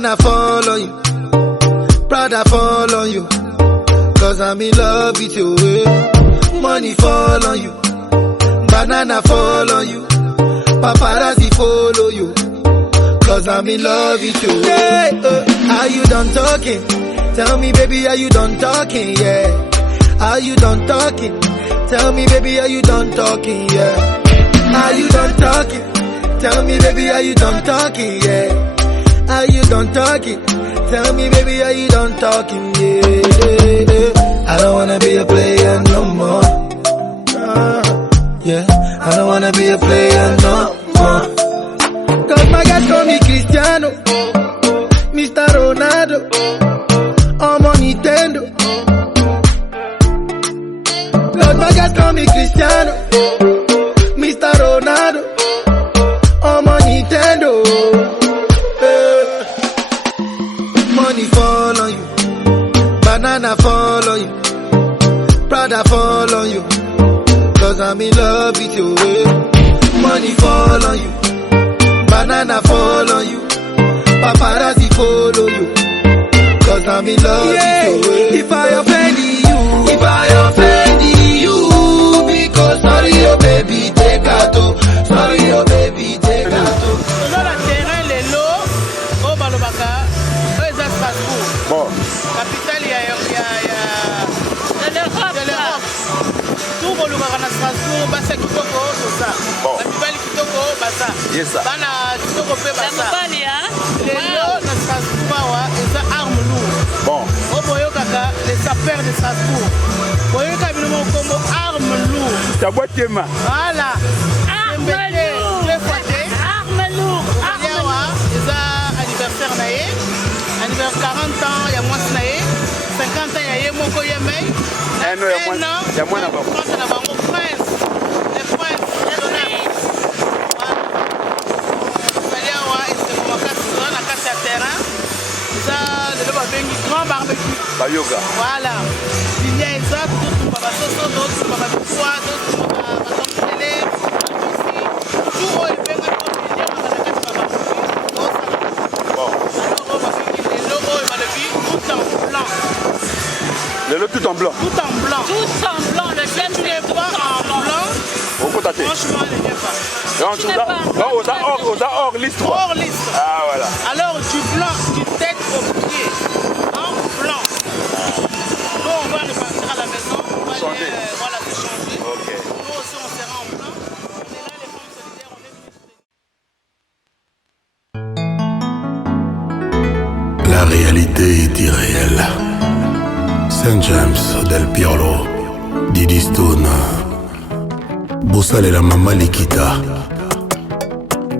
Banana fall on you, Prada fall on you, cause I'm in love with you. Money fall on you, banana fall on you, paparazzi follow you, cause I'm in love with you. Yeah, are you done talking? Tell me baby, are you done talking? Yeah, are you done talking? Tell me baby, are you done talking? Yeah, are you done talking? Tell me baby, are you done talking? Yeah, are you done talking? Tell me baby, are you done talking? Yeah, I don't wanna be a player no more. Yeah, I don't wanna be a player no more. Cause my guys call me Cristiano, Mr. Ronaldo, I'm on Nintendo. Cause my guys call me Cristiano, Mr. Ronaldo, I'm on Nintendo. Money fall on you, banana fall on you, Prada fall on you, cause I'm in love with you. Money fall on you, banana fall on you, paparazzi follow you, cause I'm in love with you. If I offend you, because sorry oh baby, take out. Sorry oh baby, take out. Bon. Capitale de l'Europe. Tout le monde à Strasbourg, Bassa Kitoko, tout ça. Bon. La Bibali Kitoko, Bassa. Yes, ça. Bana Kitoko, Bassa. Les lots de Strasbourg, ils ont armes lourdes. Bon. Au Boyo Kaka, les sapeurs de Strasbourg. Boyo Kaka, nous avons comme armes lourdes. Ta boîte de main. Voilà. Armes lourdes. Armes lourdes. Ils ont anniversaire naïe. Anniversaire 40 ans, il y a moins de 50 ans, il y a mon coyemé. Il y a moins d'abord. Les princes, les princes, les honneurs. La casse à terrain. Ça, le grand barbecue. Bayoga. Voilà. Il y a ça, d'autres papa soso, d'autres papa poids, d'autres papa télé. Tout le monde est bien. Le lot tout en blanc. Tout en blanc. Tout en blanc. Le jeune tu n'es pas en blanc. Franchement, il n'est pas. Non, hors liste. Hors liste. Ah voilà. Alors du blanc, du tête au pied. En blanc. Nous, on va repartir à la maison. On va aller, voilà, se changer. Ok. Nous aussi, on sera en blanc. On est là, les femmes solidaires, on est La réalité est irréelle. Saint James, Del Piolo, Didi Stone, Boussal et la Mama Likita,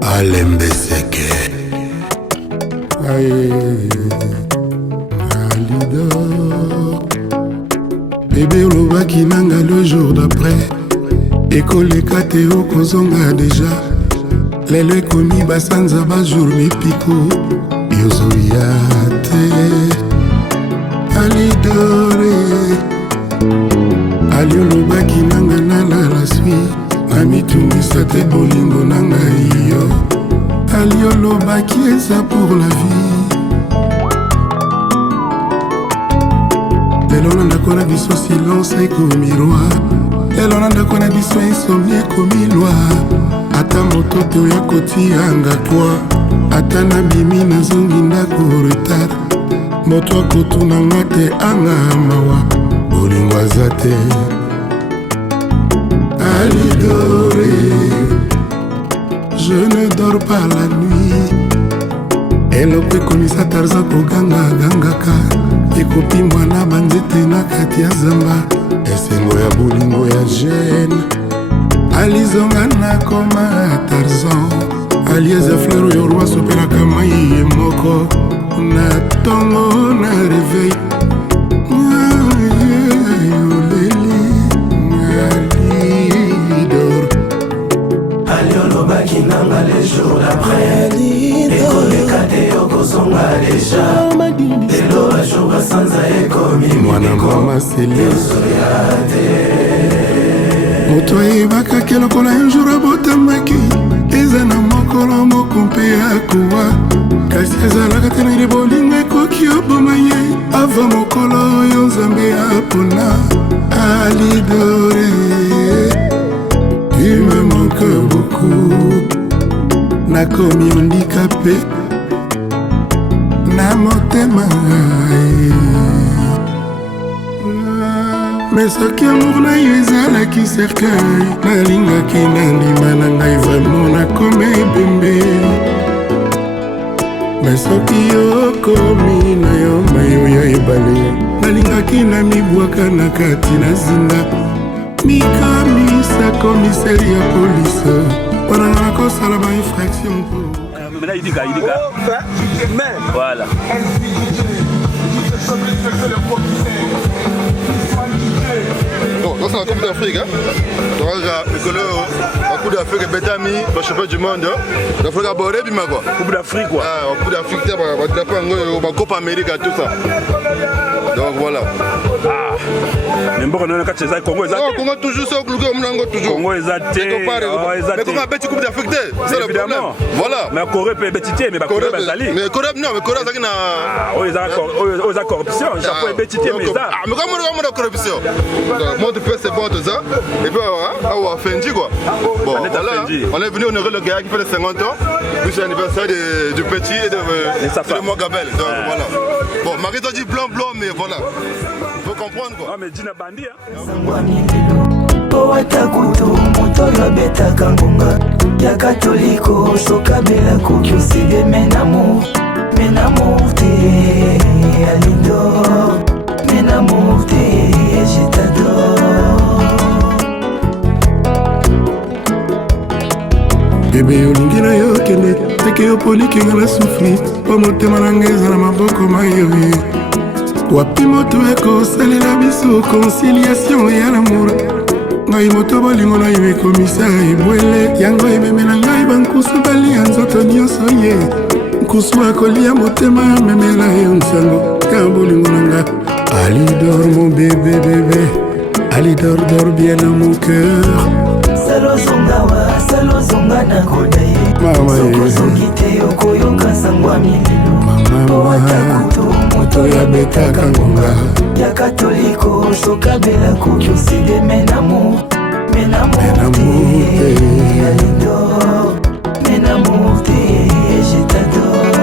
Alembe Seke, Alidor, bébé Olobaki Nanga le jour d'après, École Kateo Kozonga déjà, Lele Komi Basanza Bajour Mipiko, Yozoyate. Alidore Aliolobaki nanga nala la suite Namitungisa te bolingo nanga iyo Aliolobaki eza pour la vie Lelo nandako na biso silence ekomi roi Lelo nandako na biso insomnie ekomi loi Ata moto te oya kotianga toi Ata nabimi nazongi ndako retard Moto akotuna te anga mawa Bolingo aza te Alidore Je ne dors pas la nuit Eloko ekomisa Tarzan koganga gangaka Ekopimbwa na banzete na kati ya zamba Esengo ya bolingo ya jeune Alizonga na koma Tarzan Alieza fleur oyo roi sopelaka mai ye moko Na tongo na réveil Alidor Aliolobaki nanga les jours d'après Ekole Kateo Kozonga déjà Lelo bajour basanza ekomi Mwana mama seli Moto ayebaka ke lokola un jour abotamaki Eza na moko mokolo moko mpe akowa kasi ezalaka te na ile bolingo ekoki oboma ye ava mokolo oyo nzambe apona alidore tu me manques beaucoup nakomi handicapé na motema mais soki amour na yo ezalaki cercueil nalingaki nandima na ngai vraimen nakoma ebembe mais soki okomi na yo mayo ya ebale nalingaki na mibwaka na kati na zinga mikamisa komiseri ya polise wananga nakosala bainfraction Maintenant, il dit voilà. Bon, ça c'est la Coupe d'Afrique. Donc, la Coupe d'Afrique est Betami, le champion du monde. Donc, il faut aborder puis quoi. Coupe d'Afrique quoi. Ah, Coupe d'Afrique, la Coupe Amérique, tout ça. Donc voilà. Ah. Mais bon, on a quatre saisons Congo. Non, Congo toujours ça, Congo toujours. Congo exacté. Mais Congo a battu Coupe d'Afrique. C'est le problème. Voilà. Mais Corée peut bêtiter, mais Corée va salir. Mais Corée non, mais Corée ça qui na. Ah, aux corruption. Chaque fois bêtiter mais ça. Ah, mais comment on a corruption? Moi tu peux c'est bon tout ça. Et puis on a Fendi quoi. Bon, voilà. On est venu honorer le gars qui fait les 50 ans. Puis c'est l'anniversaire du petit et de moi Gabel. Donc voilà. Bon, Marie t'a dit blanc, mais voilà. Il faut comprendre quoi. Ah, mais Dina Bandi, Owatakutu moto yobetaka ngonga ya katoliko sokabela koki oside menamour te alidor menamour te je t'adore bebe olingi na yo kende teke yo polikinga na sufri po motema na ngai eza na maboko mayoye wapi moto ekosalela biso conciliation ya lamour ngai moto bolingo na yo ekomisa ebwele yango ememela ngai bankusu balia nzoto nyonso ye nkusu akolia motema memela yo nsango ya bolingo na nga alidor mon bébé bébé alidor dor bien dans mon cœur salozonga na koda ye sokozongi te okoyoka sangwa mililo owatakutu moto yabetaka ngonga ya katoliko sokabela koki oside menamour te alidor menamour te je t'adore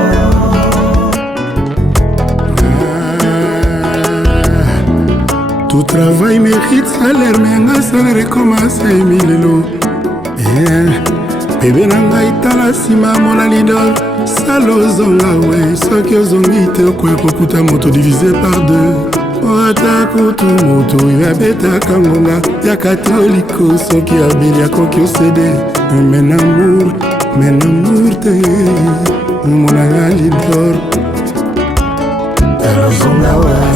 tout travail mérite salaire mais nga salaire ekomasa emilelo bebe na ngai tala nsima mona lidor sala ozonga we soki ozongi te okoya kokuta moto divise par deux ata kutu moto oyo abetaka ngonga ya katoliko soki abeli akoki osede menamour te omonanga lidor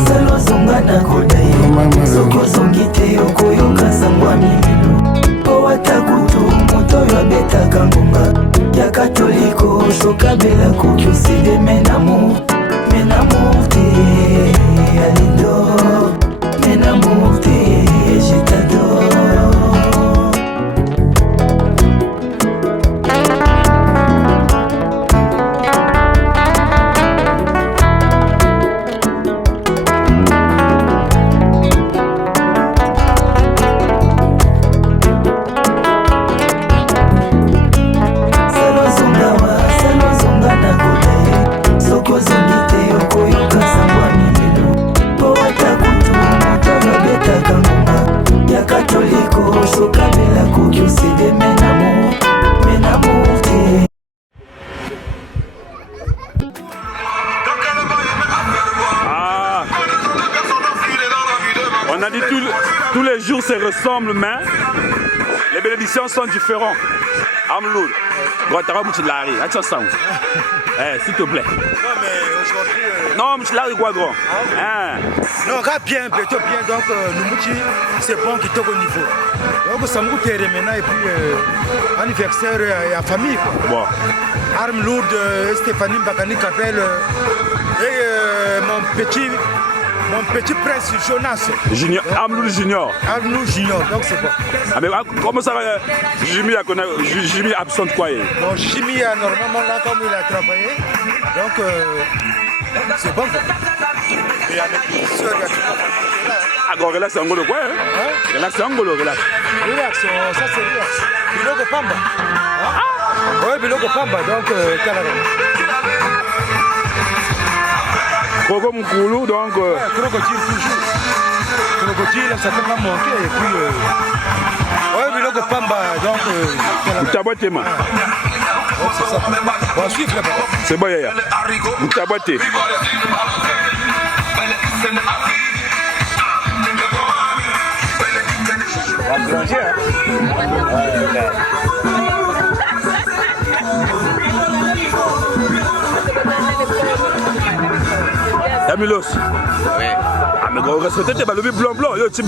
salozonga na koda ye sokozongi te okoyoka sangwa mililo owatakutu moto oyo abetaka ngonga ya katoliko sokabela koki oside menamour te alidor menamour te je t'adore On a dit tous les jours se ressemblent, mais les bénédictions sont différentes. Amloud, Guatara Mouchilari, attention. S'il te plaît. Non, mais aujourd'hui. Non, Mouchilari, quoi, grand? Non, bien, plutôt bien. Donc, nous Mouchi, c'est bon qui est au niveau. Donc, ça me coûte maintenant, et puis, anniversaire et la famille. Bon. Arme lourde, Stéphanie Bakani Capel, et mon petit Mon petit prince Jonas. Junior, Amloul Junior. Amloul Junior, donc c'est bon. Ah mais comment ça va Jimmy est absent quoi? Bon, Jimmy normalement là comme il a travaillé, donc c'est bon. Et avec les soeurs, il y a tout là. Ah, go relax en golo quoi? Relax en golo, relax. Relax, ça c'est relax. Biloko Pamba. Oui, Biloko Pamba, donc Krogo Moukoulou, donc. Crocodile toujours. Crocodile, ça peut pas manquer. Et puis. Oui, Biloko Pamba, donc. Moutaboté, ma. Donc c'est ça. Bon, suivre là-bas. C'est bon, Yaya. Moutaboté. Milos. Oui. Ah mais quand on respecte tes ballons blanc blanc, tu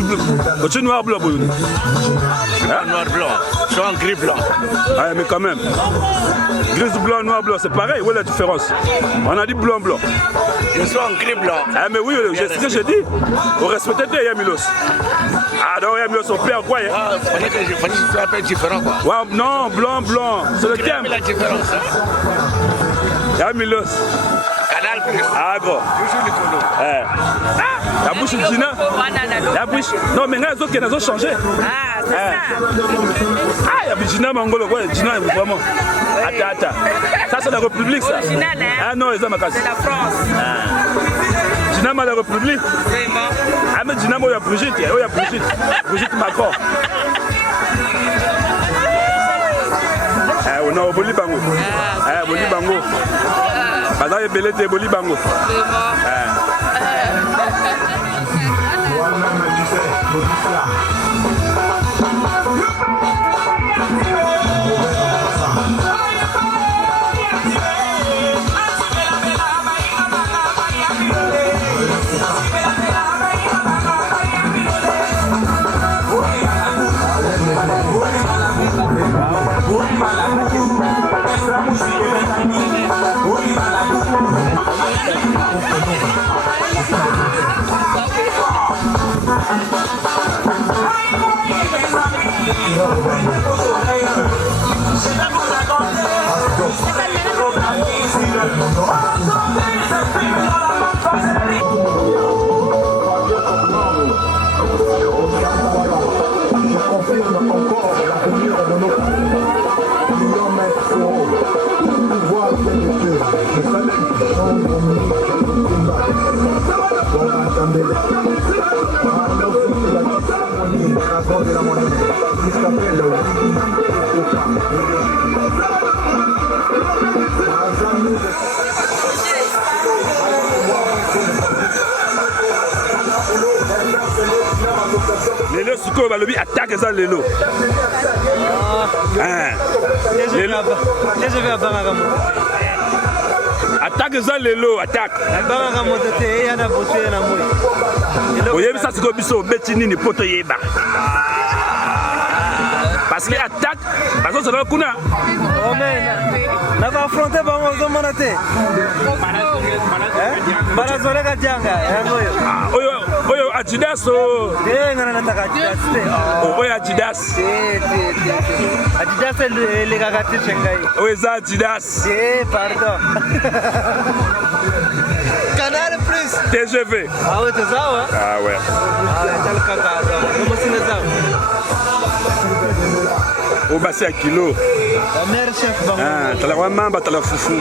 noir blanc. Noir blanc, je suis en gris blanc. Ah mais quand même. Gris blanc, noir blanc, c'est pareil, où est la différence? On a dit blanc blanc. Je suis en gris blanc. Ah mais oui, c'est ce que j'ai dit. On respecte tes Yamilos. Ah donc Yamilos on perd quoi? Ah, fallait que je sois un peu différent quoi. Ouais, non, blanc blanc, c'est le thème. La différence. Yamilos. Canal Plus. Ah gros. Toujours le colo. La bouche de Gina. La bouche. Non mais les autres qui ont changé. Ah, c'est ça. Ah, il y a Gina Mangolo, quoi. Gina vraiment. Attends. Ça c'est la République ça. Original, hein? Ah non, les hommes à C'est la France. Gina ma la République. Vraiment. Ah mais Gina moi il y a Brigitte, il y a Brigitte. Brigitte Macron. Ah on a Boli Bango. Ah Boli Bango. Parce que belé te Boli Bango. Lelo suko balobi attaque ça lelo. Attaque ça lelo, attaque. Oyebi ça siko biso beti nini poto yeba. Parce que attaque, parce que ça va kuna. Oh mais na va affronter bango zo manate. Barazole ka janga, Oyo Adidas o. Ngana nataka Adidas te. Oyo Adidas. Adidas le gagati chengai. Oyo za Adidas. Pardon. Canal Plus. TGV. Ah ouais, c'est ça ouais. Ah ouais. Ah tel kaka. Comment c'est ça? Au bassin à kilo. La mère chef bango. Ah, t'as la mamba, t'as la foufou.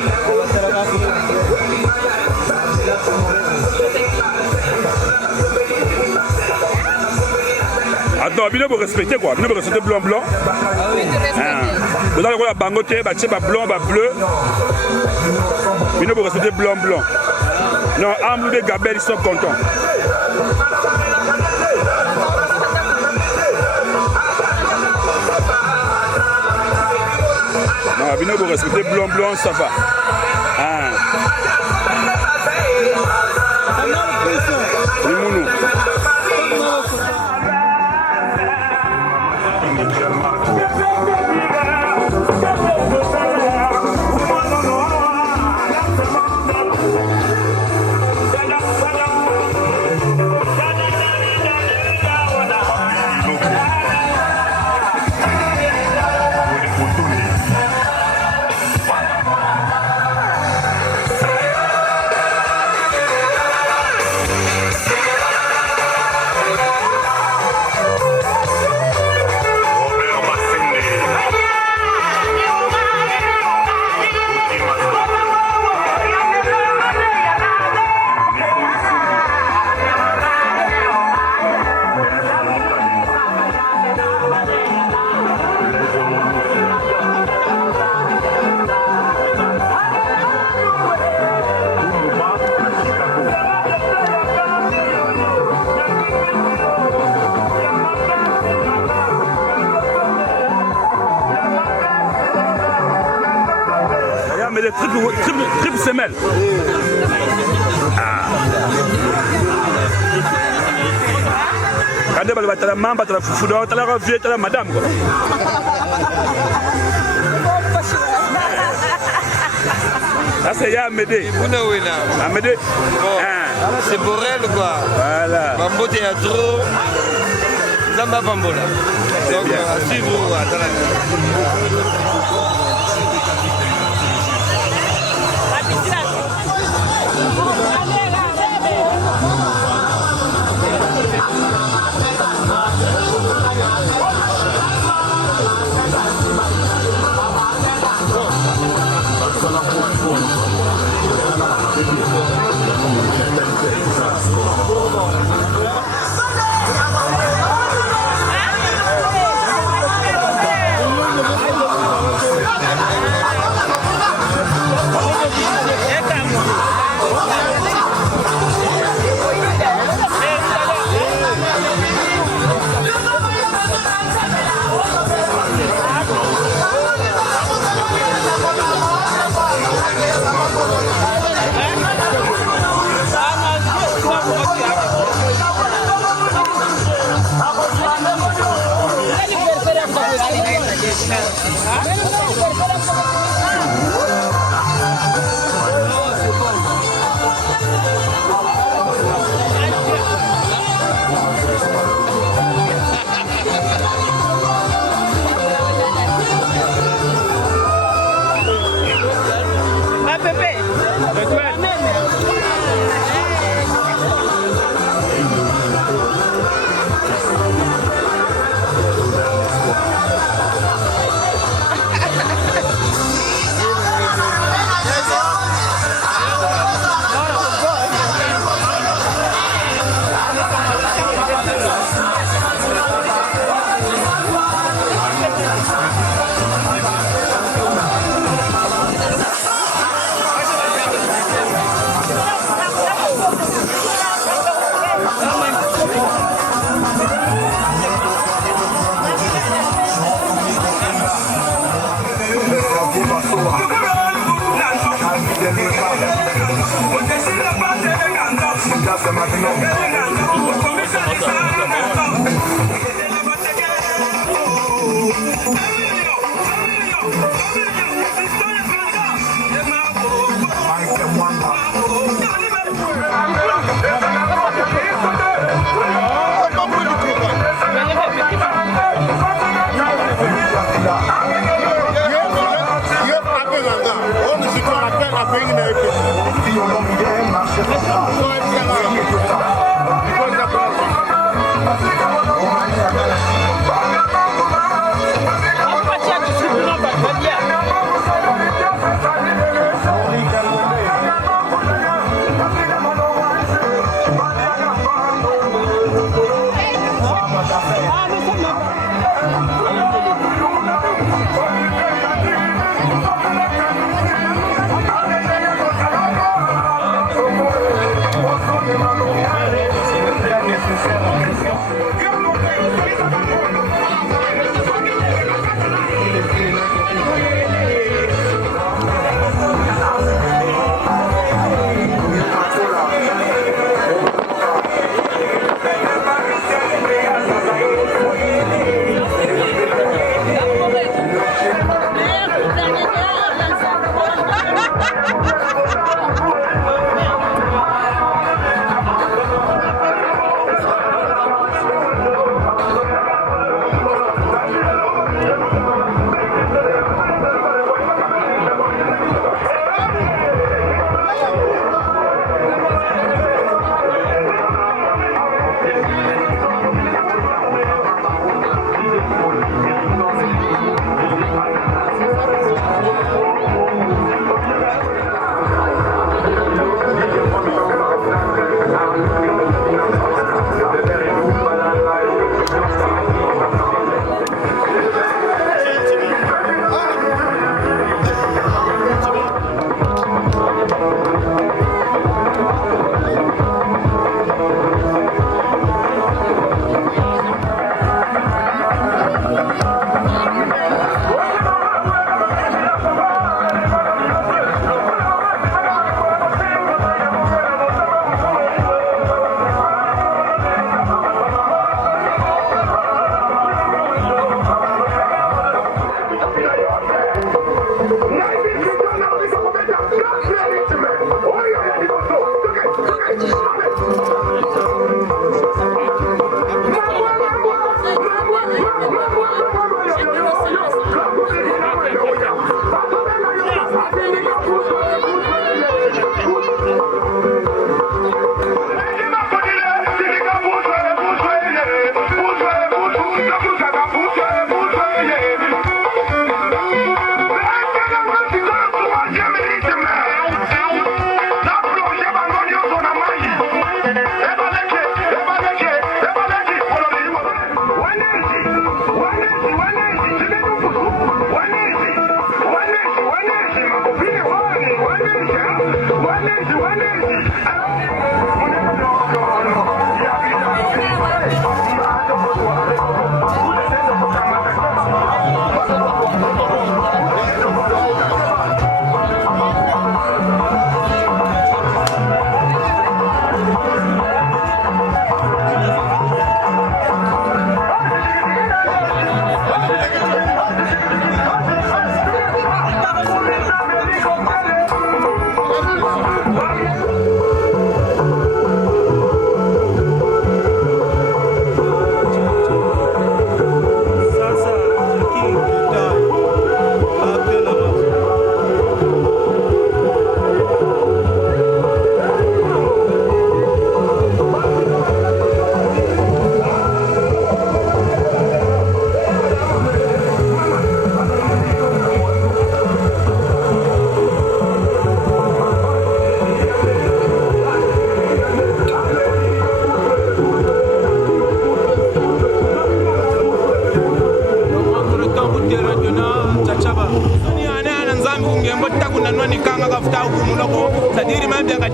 Attends, bien vous respecter quoi, bien vous respecter blanc. Vous allez voir la bangote, bah tiens, bah blanc, bah bleu. Bien vous respecter blanc. Non, Amlou de Gabel, ils sont contents. Non, bien vous respecter blanc, ça va. triple semelle. Quand tu vas la maman, tu vas foufou, tu vas la revier, tu vas la madame. Ça c'est Amédée. Amédée. C'est Borel quoi. Voilà. Bambo Théâtre. Zamba Bambola. Donc à suivre à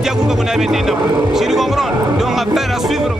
Diago qu'on a maintenant. Si tu comprends, donc affaire à suivre.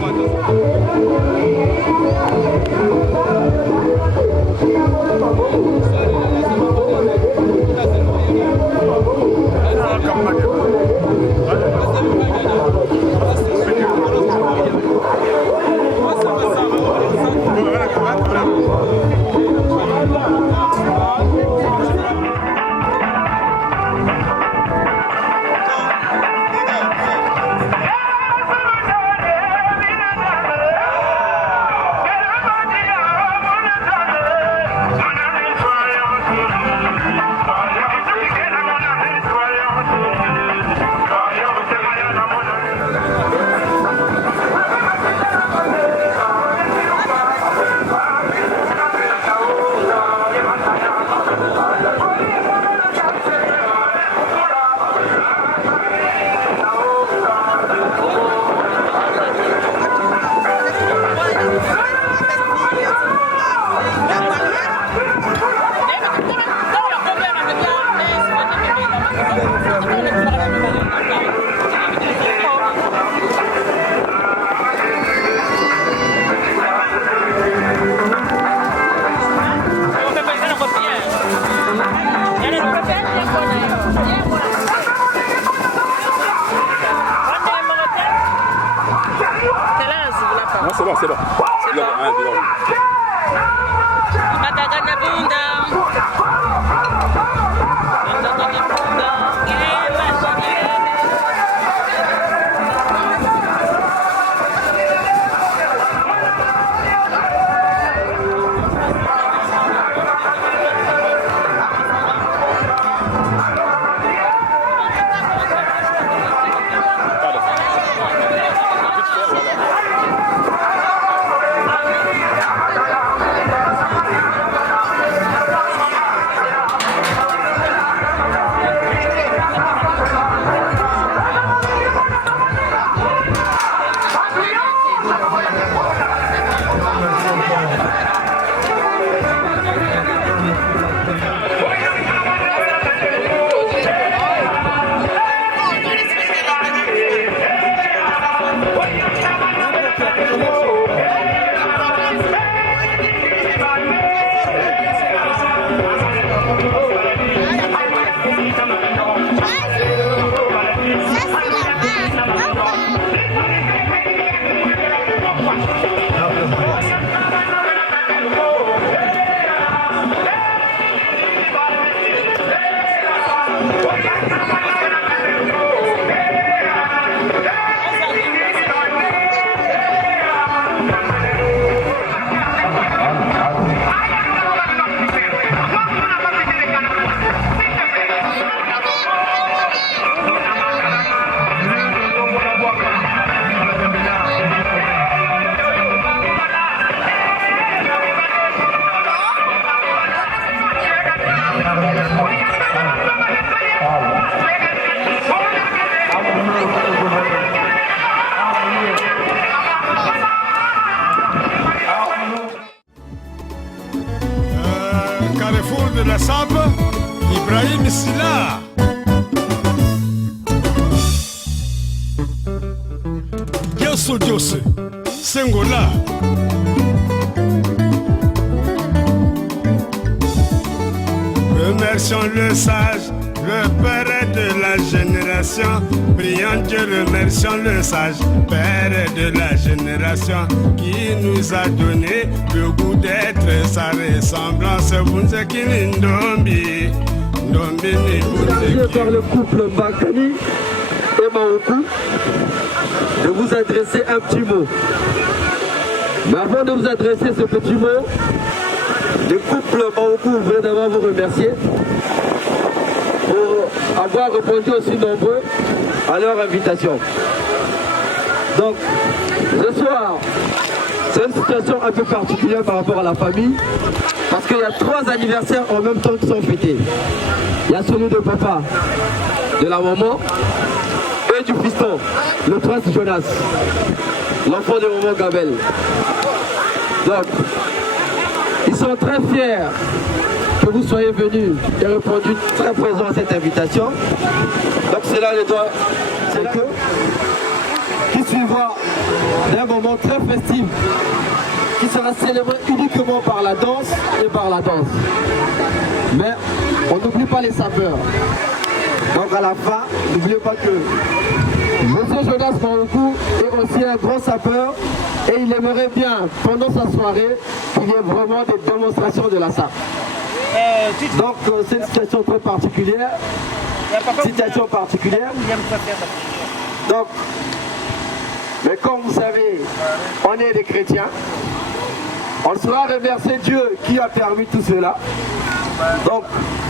C'est bon, c'est bon. Carrefour de la Sable, Ibrahim Silla. Dios, Sengola. Remercions le sage, le père de la génération. Prions Dieu, remercions le sage, père de la génération, qui nous a donné le goût d'être sa ressemblance. Par le couple Bakani et Maoku, de vous adresser un petit mot. Mais avant de vous adresser ce petit mot, le couple Maoku voudrait d'abord vous remercier pour avoir répondu aussi nombreux à leur invitation. Donc, ce soir, c'est une situation un peu particulière par rapport à la famille, parce qu'il y a 3 anniversaires en même temps qui sont fêtés. Il y a celui de papa, de la maman et du fiston, le prince Jonas, l'enfant de maman Gabel. Donc, ils sont sommes très fiers que vous soyez venus et répondu très présent à cette invitation. Donc c'est là le doigt, c'est que qui suivra d'un moment très festif qui sera célébré uniquement par la danse et par la danse. Mais on n'oublie pas les sapeurs. Donc à la fin, n'oubliez pas que M. Jonas Maoukou est aussi un grand sapeur et il aimerait bien, pendant sa soirée, qu'il y ait vraiment des démonstrations de la SAP. Donc c'est une situation très particulière. Situation particulière. Donc, mais comme vous savez, on est des chrétiens. On saura remercier Dieu qui a permis tout cela. Donc,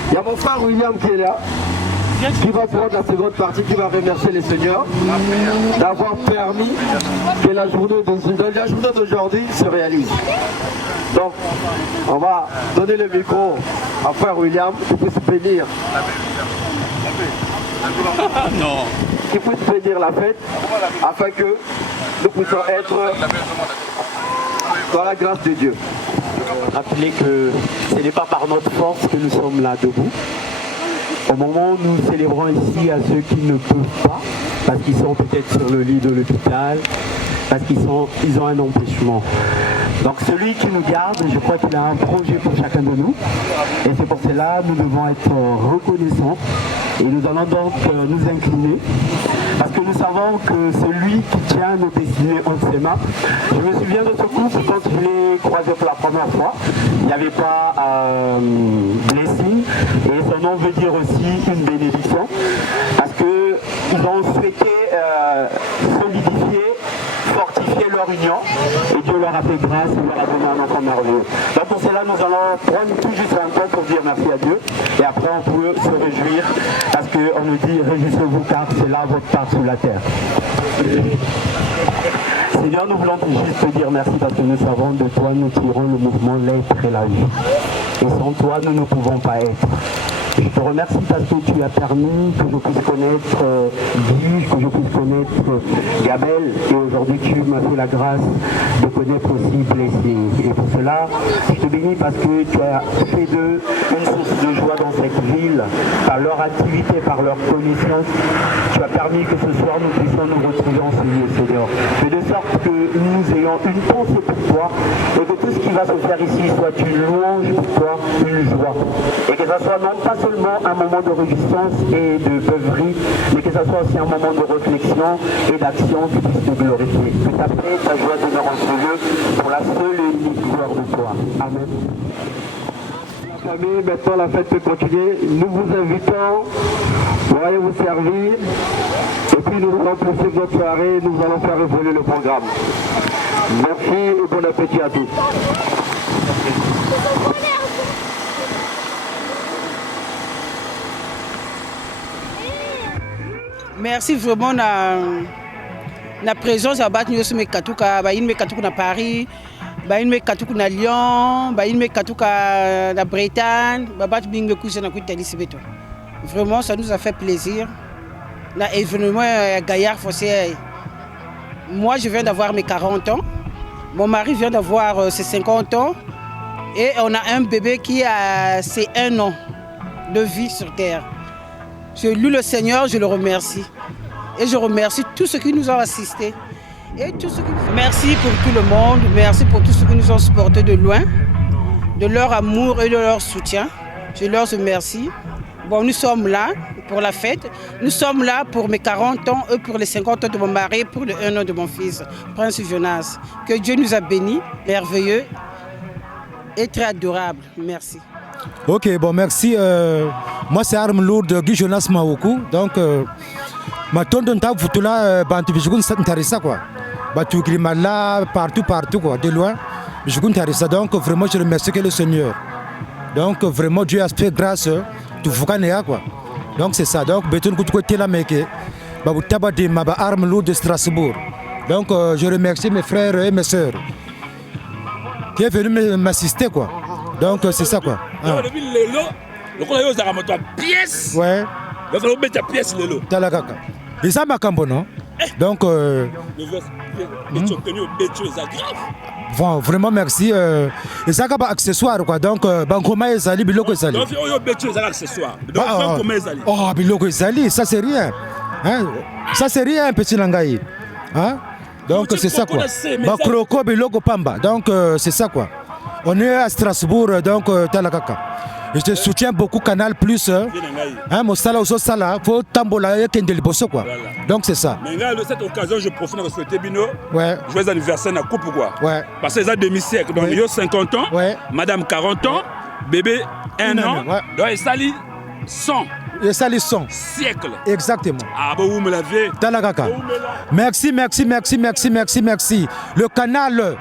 il y a mon frère William qui est là, qui va prendre la seconde partie, qui va remercier les seigneurs d'avoir permis que la journée d'aujourd'hui se réalise. Donc, on va donner le micro à frère William qui puisse bénir. Non. Qui puisse bénir la fête afin que nous puissions être dans la grâce de Dieu. Rappelez que ce n'est pas par notre force que nous sommes là debout. Au moment où nous célébrons ici à ceux qui ne peuvent pas, parce qu'ils sont peut-être sur le lit de l'hôpital, parce qu'ils ont un empêchement. Donc celui qui nous garde, je crois qu'il a un projet pour chacun de nous. Et c'est pour cela que nous devons être reconnaissants. Et nous allons donc nous incliner. Parce que nous savons que celui qui tient nos destinées entre ses mains. Je me souviens de ce couple quand je l'ai croisé pour la première fois. Il n'y avait pas blessing. Et son nom veut dire aussi une bénédiction. Parce qu'ils ont souhaité solidifier, fortifier leur union et Dieu leur a fait grâce et leur a donné un enfant merveilleux. Donc pour cela nous allons prendre tout juste un temps pour dire merci à Dieu et après on peut se réjouir parce qu'on nous dit réjouissez-vous car c'est là votre part sous la terre. Seigneur, nous voulons juste te dire merci parce que nous savons de toi nous tirons le mouvement, l'être et la vie. Et sans toi nous ne pouvons pas être. Je te remercie parce que tu as permis que je puisse connaître Guy, que je puisse connaître Gabel et aujourd'hui tu m'as fait la grâce de connaître aussi Blessing. Et pour cela, je te bénis parce que tu as fait d'eux une source de joie dans cette ville, par leur activité, par leur connaissance. Tu as permis que ce soir nous puissions nous retrouver en ce lieu, Seigneur. Et de sorte que nous ayons une pensée pour toi et que tout ce qui va se faire ici soit une louange pour toi, une joie. Et que ça soit non pas seulement un moment de résistance et de beuverie, mais que ça soit aussi un moment de réflexion et d'action qui puisse te glorifier. Que ta paix, ta joie demeure en ce lieu pour la seule et unique gloire de toi. Amen. La famille, maintenant la fête peut continuer. Nous vous invitons, vous allez vous servir. Et puis nous allons poursuivre notre soirée, nous allons faire évoluer le programme. Merci et bon appétit à tous. Merci vraiment la présence à battre nous Katuka, na Paris, Katuka na Lyon, Katuka na Bretagne, vraiment ça nous a fait plaisir. Là événement Gaillard Fossé. Moi je viens d'avoir mes 40 ans. Mon mari vient d'avoir ses 50 ans et on a un bébé qui a ses 1 an de vie sur terre. Je loue le Seigneur, je le remercie. Et je remercie tous ceux qui nous ont assistés. Et tous ceux qui... Merci pour tout le monde, merci pour tous ceux qui nous ont supportés de loin, de leur amour et de leur soutien. Je leur remercie. Bon, nous sommes là pour la fête. Nous sommes là pour mes 40 ans et pour les 50 ans de mon mari, pour le 1 an de mon fils, Prince Jonas. Que Dieu nous a bénis, merveilleux et très adorable. Merci. Ok, bon, merci. Moi, c'est Arme Lourde Guy Jonas Maoukou. Donc, ma tonne de table, vous là, Bantibijoun, ça m'intéresse quoi. Batu Grimala, partout, quoi, de loin. Je m'intéresse. Donc, vraiment, je remercie que le Seigneur. Donc, vraiment, Dieu a fait grâce. Tout Foucanéa, quoi. Donc, c'est ça. Donc, Béton Koutkouté la Meke, Babou Tabadi, ma Arme Lourde de Strasbourg. Donc, je remercie mes frères et mes sœurs qui est venu m'assister, quoi. Donc, c'est ça, quoi. Pièce. Ouais. Donc, on met ta pièce, Lelo. Talagaka. Et ça, ma cambo, non? Donc, Bon, vraiment merci. Et ça, c'est accessoire quoi. Donc, Bankoma et Zali, Biloko et Zali. Donc, il y a des accessoires. Donc, Bankoma et Zali. Oh, Biloko et Zali, ça c'est rien. Hein? Ça c'est rien, petit Langaï. Hein? Donc, c'est ça quoi. Bakroko, Biloko, Pamba. Donc, c'est ça quoi. On est à Strasbourg, donc, Talakaka. Je te soutiens beaucoup Canal Plus. Hein, mon sala aussi sala, faut tambola et kendel bosso quoi. Donc c'est ça. Mais là, de cette occasion, je profite de souhaiter Bino. Ouais. Joyeux anniversaire à couple quoi. Ouais. Parce que c'est un demi-siècle. Donc il y a 50 ans. Ouais. Madame 40 ans. Bébé 1 an. Ouais. Donc il sali 100. Et sali 100. Siècle. Exactement. Ah bah vous me l'avez. Talakaka. Merci, merci, merci, merci, merci, merci. Le canal.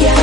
Yeah.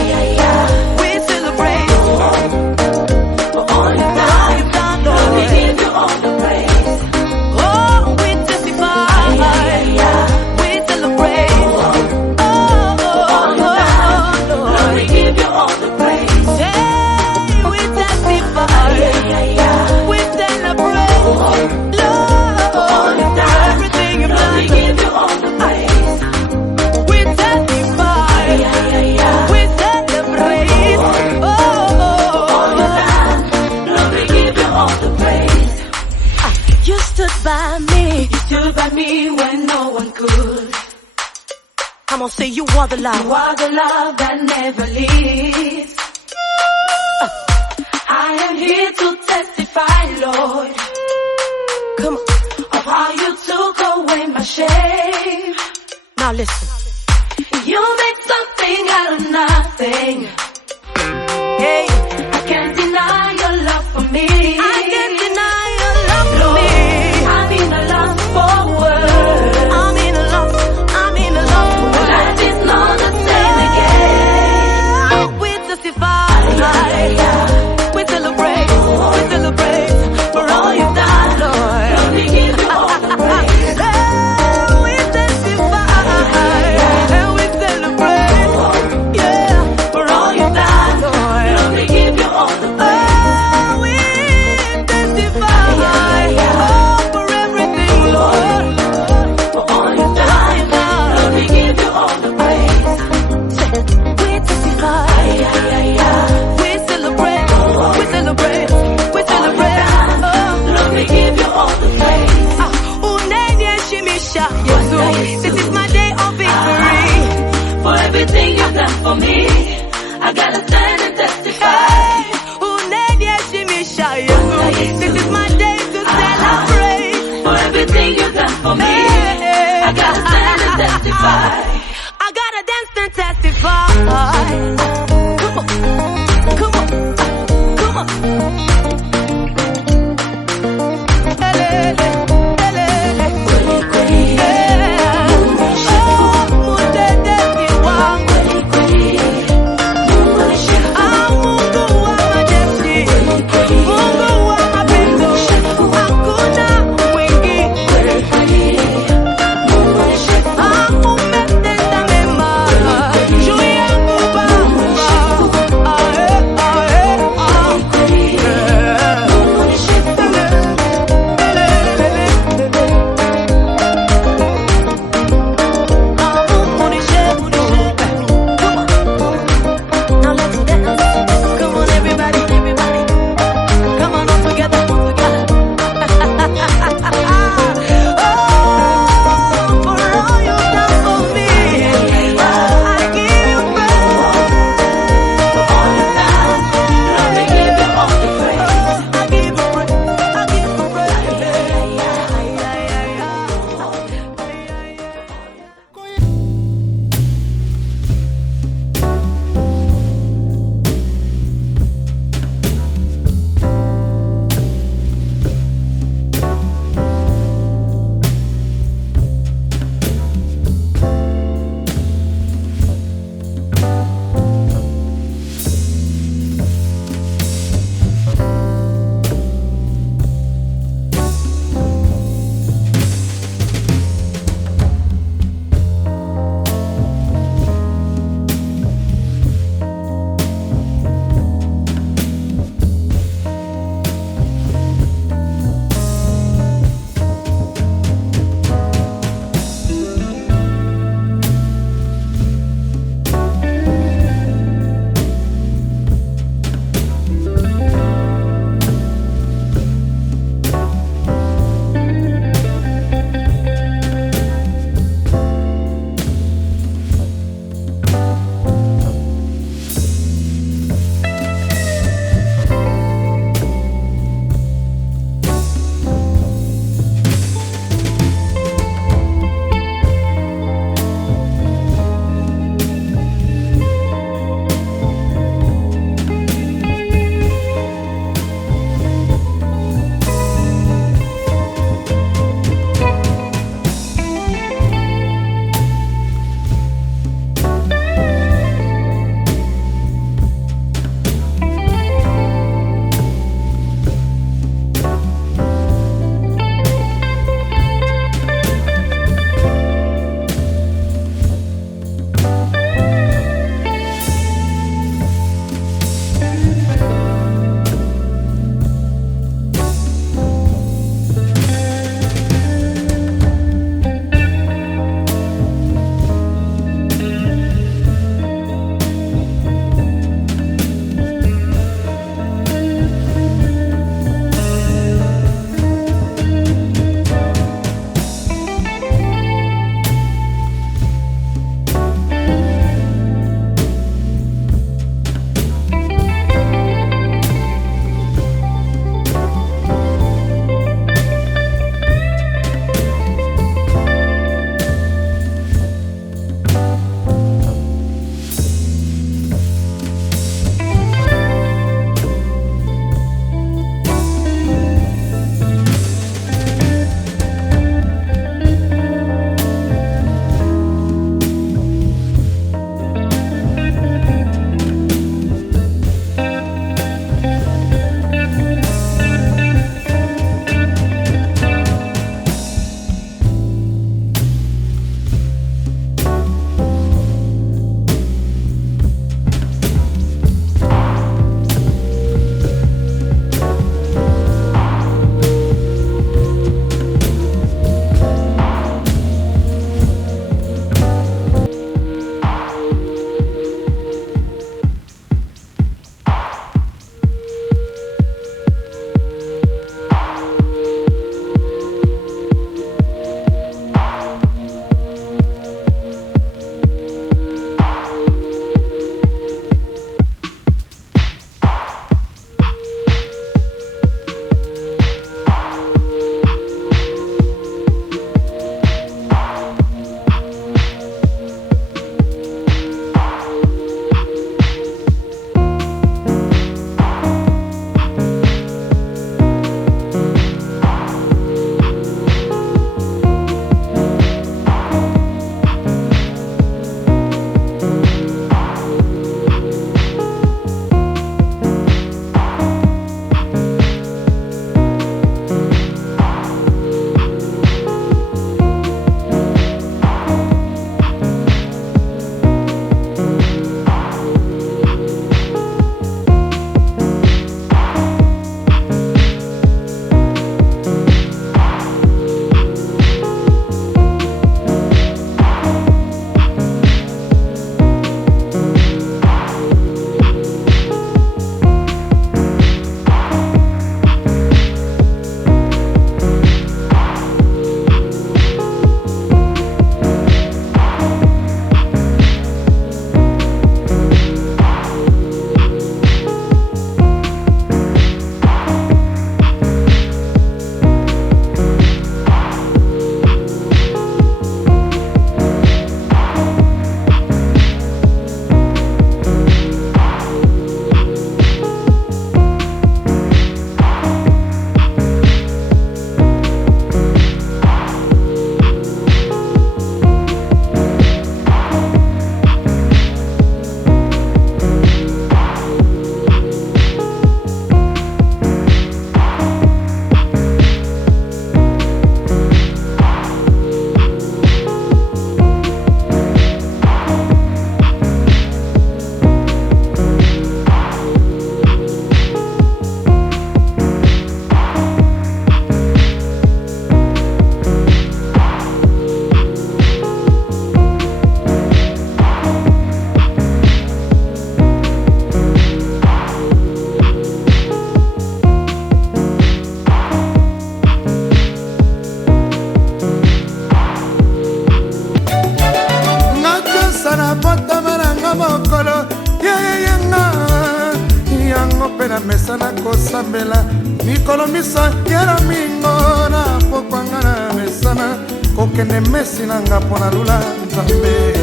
mpe na mesa nakosambela mikolo miso ya na mingo na pokwanga na mesana kokende mesi na nga mpo na lula nzambe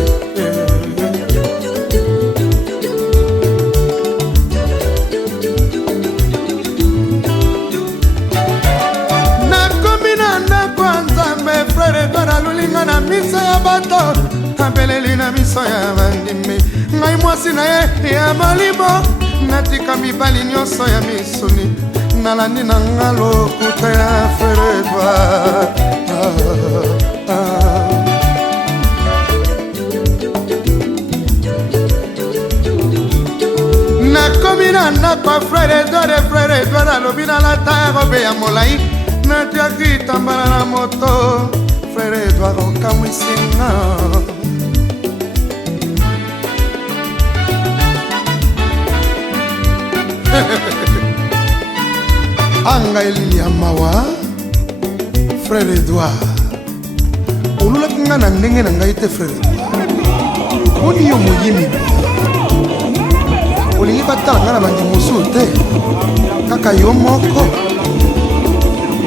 nakomi na ndako ya nzambe frere twana lulinga na miso ya bato abeleli na miso ya bandimi ngai mwasi na ye ya molimo natika mibali nyonso ya misuni nalandi na nga lokuta ya feredwa nakomi na ndako ya frere edward alobi nalata ya robe ya molai natiaki tambala na moto frere edward okamwisinga anga elili ya mawa frère Edouard olulaki nga na ndenge na ngai te frère oni yo moyimi olingi batala nga na bandi mosusu te kaka yo moko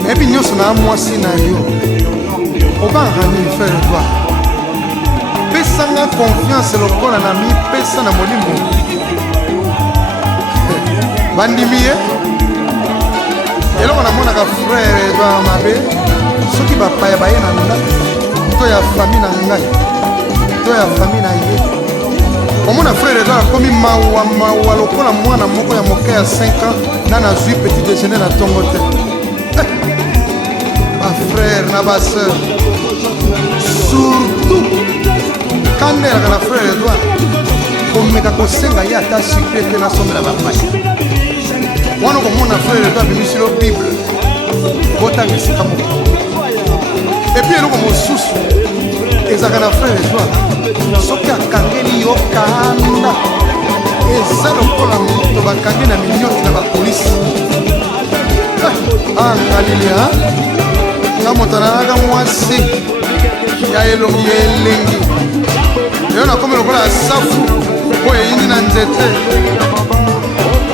nayebi nyonso na mwasi na yo obanga nini frère Edouard pesanga confiance lokola na mipesa na molimo bandimi ye eloko namonaka frère Edouard mabe soki bapaya baye na nga to ya fami na ngai to ya fami na ye omona frère Edouard akomi mawa lokola mwana moko ya moke ya 5 ans na nazwi petit déjeuner na ntongo te bafrère na baseur surtout kandelaka na frère Edouard komeka kosenga ye ata sucre te nasombela bapai wana komona frère Edouard bimisilo bible botanga esika moko epui eloko mosusu ezalaka na frère Edouard soki akangeli yo kanda eza lokola moto bakangi na minyoti na bapolisi angalilia nga moto ananaka mwasi ya elongi elengi eyo nakomi lokola ya safu oyo eyindi na nzete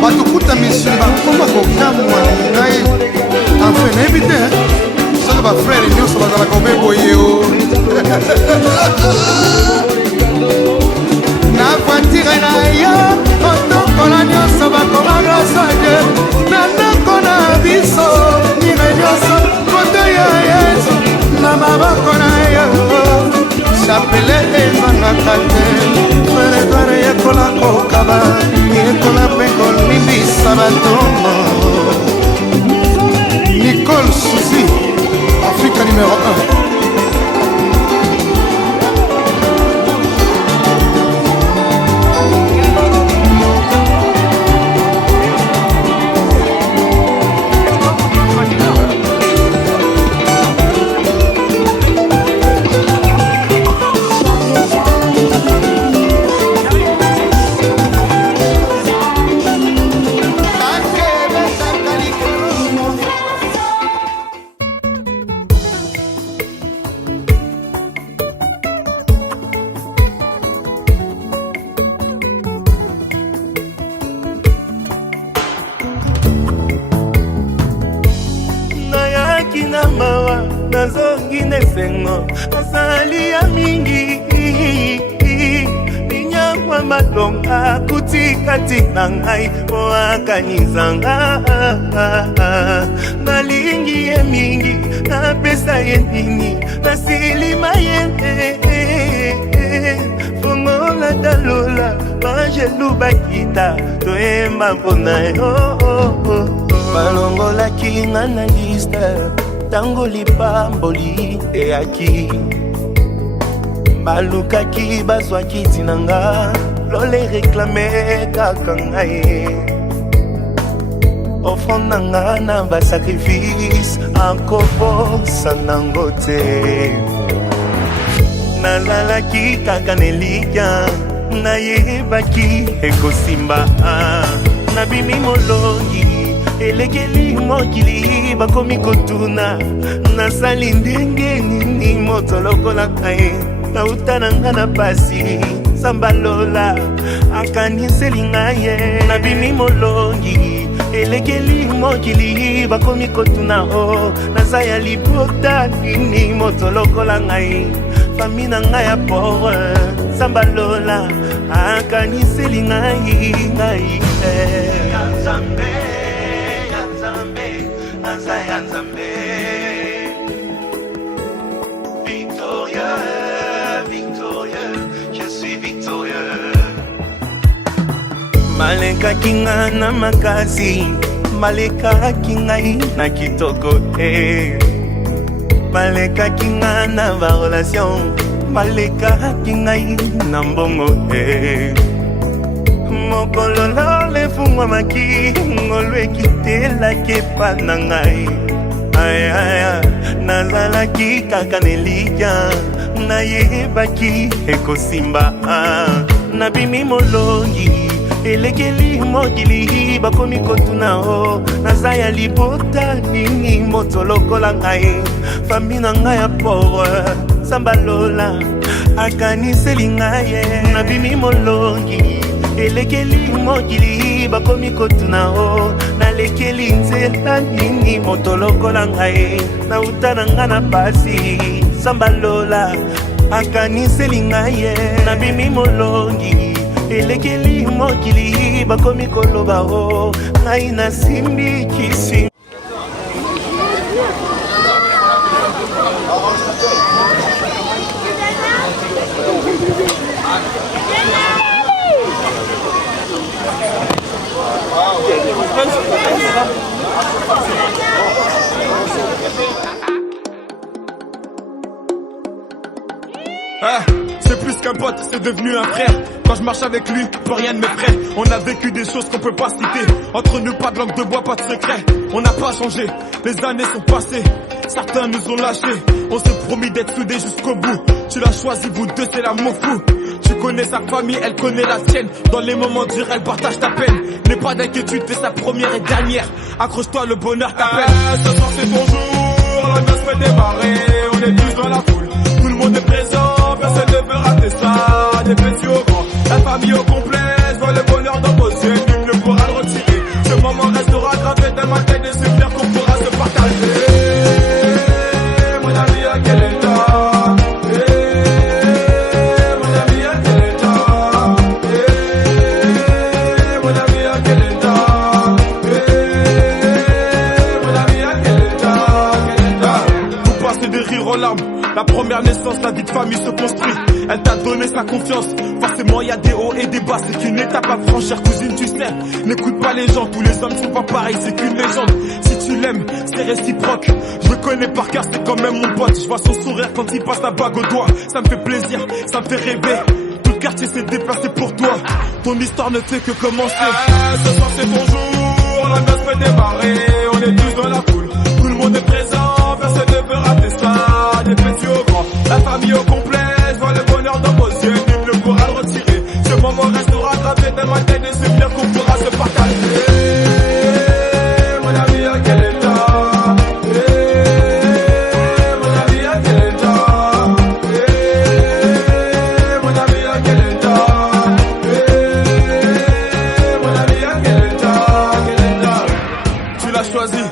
bato kuta misuni bakoma kokamwa ngai enfin nayebi te soki bafrère nyonso bazalaka obeboye o na voitire na yo otokola nyonso bakomaka sage na ndako na biso mire nyonso kote ya yesu na maboko na yo chapele ezangaka te frère Edouard yekola kokaba yekola mpe kolimbisa batongo Nicole Souzy Afrique numéro 1 nangai oakanizanga nalingi ye mingi napesa ye nini nasilima ye fongola dalola bangelu bakita toyemba mpona yo balongolaki nga na liste ntango lipamboli eyaki balukaki bazwaki tinanga lole réclame kaka ngai offrande nanga na basacrifice akobosa nango te nalalaki kaka nelikya nayebaki ekosimba nabimi molongi elekeli mokili bakomi kotuna nasali ndenge nini moto lokola ngai nauta nanga na pasi sambalola akaniseli ngai ye nabimi molongi elekeli mokili bakomi kotuna o naza ya libota nini moto lokola ngai fami na ngai ya pore sambalola akaniseli ngai ya Nzambe naza ya Nzambe victorieux je suis victorieux maleka kinga na makasi maleka kingai na kitoko maleka kinga na ba relation maleka kingai na mbongo mokolo le fungwa maki ngolwe kitela kepa na ngai aya nazalaki kaka nelija nayebaki ekosimba nabimi molongi elekeli mokili bakomi kotuna o naza ya libota nini moto lokola ngai fami na ngai ya pore sambalola akaniseli ngai nabimi molongi elekeli mokili bakomi kotuna o nalekeli nzela nini moto lokola ngai nauta na ngai na pasi sambalola akaniseli ngai nabimi molongi elekeli mokili bakomi koloba o ngai nasimbi kisi C'est plus qu'un pote, c'est devenu un frère. Quand je marche avec lui, plus rien ne m'effraie. On a vécu des choses qu'on peut pas citer. Entre nous, pas de langue de bois, pas de secret. On n'a pas changé, les années sont passées. Certains nous ont lâchés. On s'est promis d'être soudés jusqu'au bout. Tu l'as choisi, vous deux, c'est l'amour fou. Tu connais sa famille, elle connaît la tienne. Dans les moments durs, elle partage ta peine. N'aie pas d'inquiétude, t'es sa première et dernière. Accroche-toi, le bonheur t'appelle. Ce soir c'est ton jour, la noce peut démarrer. On est tous dans la foule, tout le monde est présent. Personne ne peut rater ça, des petits au grand. La famille au complet, je vois le bonheur dans vos yeux. Nul ne pourra le retirer. Ce moment restera gravé dans ma tête. Et c'est clair qu'on pourra se partager. Mon ami, à quel état? La première naissance, la vie de famille se construit. Elle t'a donné sa confiance. Forcément y a des hauts et des bas. C'est une étape à franchir, cousine, tu sais. N'écoute pas les gens, tous les hommes sont pas pareils. C'est qu'une légende. Si tu l'aimes, c'est réciproque. Je le connais par cœur, c'est quand même mon pote. Je vois son sourire quand il passe la bague au doigt. Ça me fait plaisir, ça me fait rêver. Tout le quartier s'est déplacé pour toi. Ton histoire ne fait que commencer. Ce soir c'est ton jour, la noce peut démarrer. On est tous dans la foule, tout le monde est présent. Personne ne peut rater ça, des petits au grand. La famille au complet, je vois le bonheur dans vos yeux. Nul ne pourra le retirer. Ce moment restera gravé dans ma tête. Et c'est bien qu'on pourra se partager. Mon ami, à quel état? Mon ami, à quel état? Mon ami, à quel état? Mon ami, à quel état? Tu l'as choisi,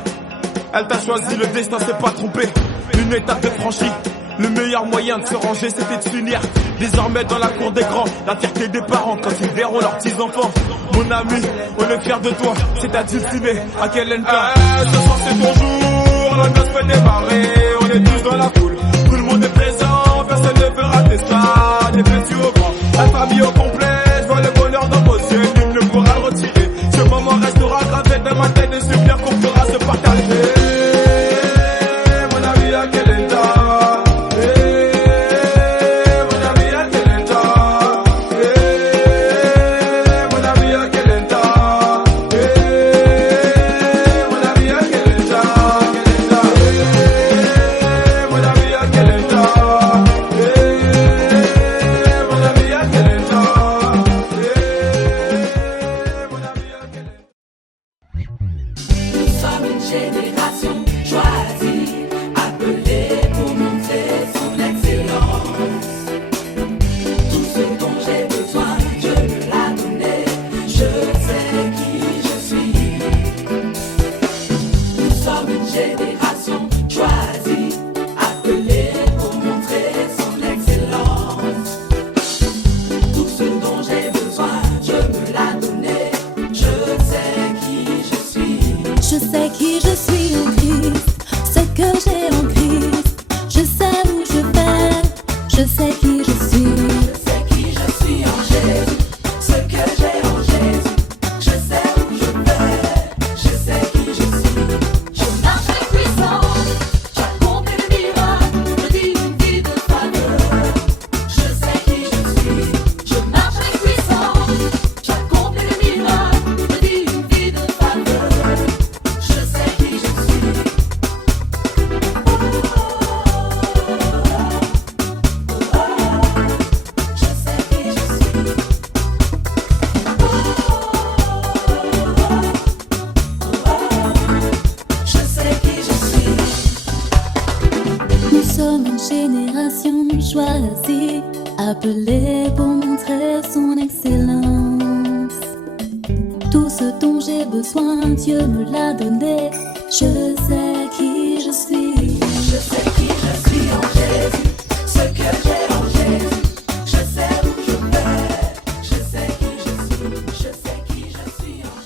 elle t'a choisi, le destin s'est pas trompé. Une étape de franchie. Le meilleur moyen de se ranger, c'était de s'unir. Désormais dans la cour des grands, la fierté des parents quand ils verront leurs petits-enfants. Mon ami, on est fiers de toi, c'est à dessiner à quel état. Ce soir c'est ton jour, la noce peut démarrer. On est tous dans la foule, tout le monde est présent. Personne ne peut rater ça, des petits au grand. La famille au complet, je vois le bonheur dans vos yeux. Nul ne pourra le retirer. Ce moment restera gravé dans ma tête. Et c'est bien qu'on pourra se partager. Mon ami, à quel état? choisi, appelé pour montrer son excellence. Tout ce dont j'ai besoin, Dieu me l'a donné. Je sais qui je suis. Je sais qui je suis en Jésus. Ce que j'ai en Jésus. Je sais où je vais. Je sais qui je suis. Je sais qui je suis en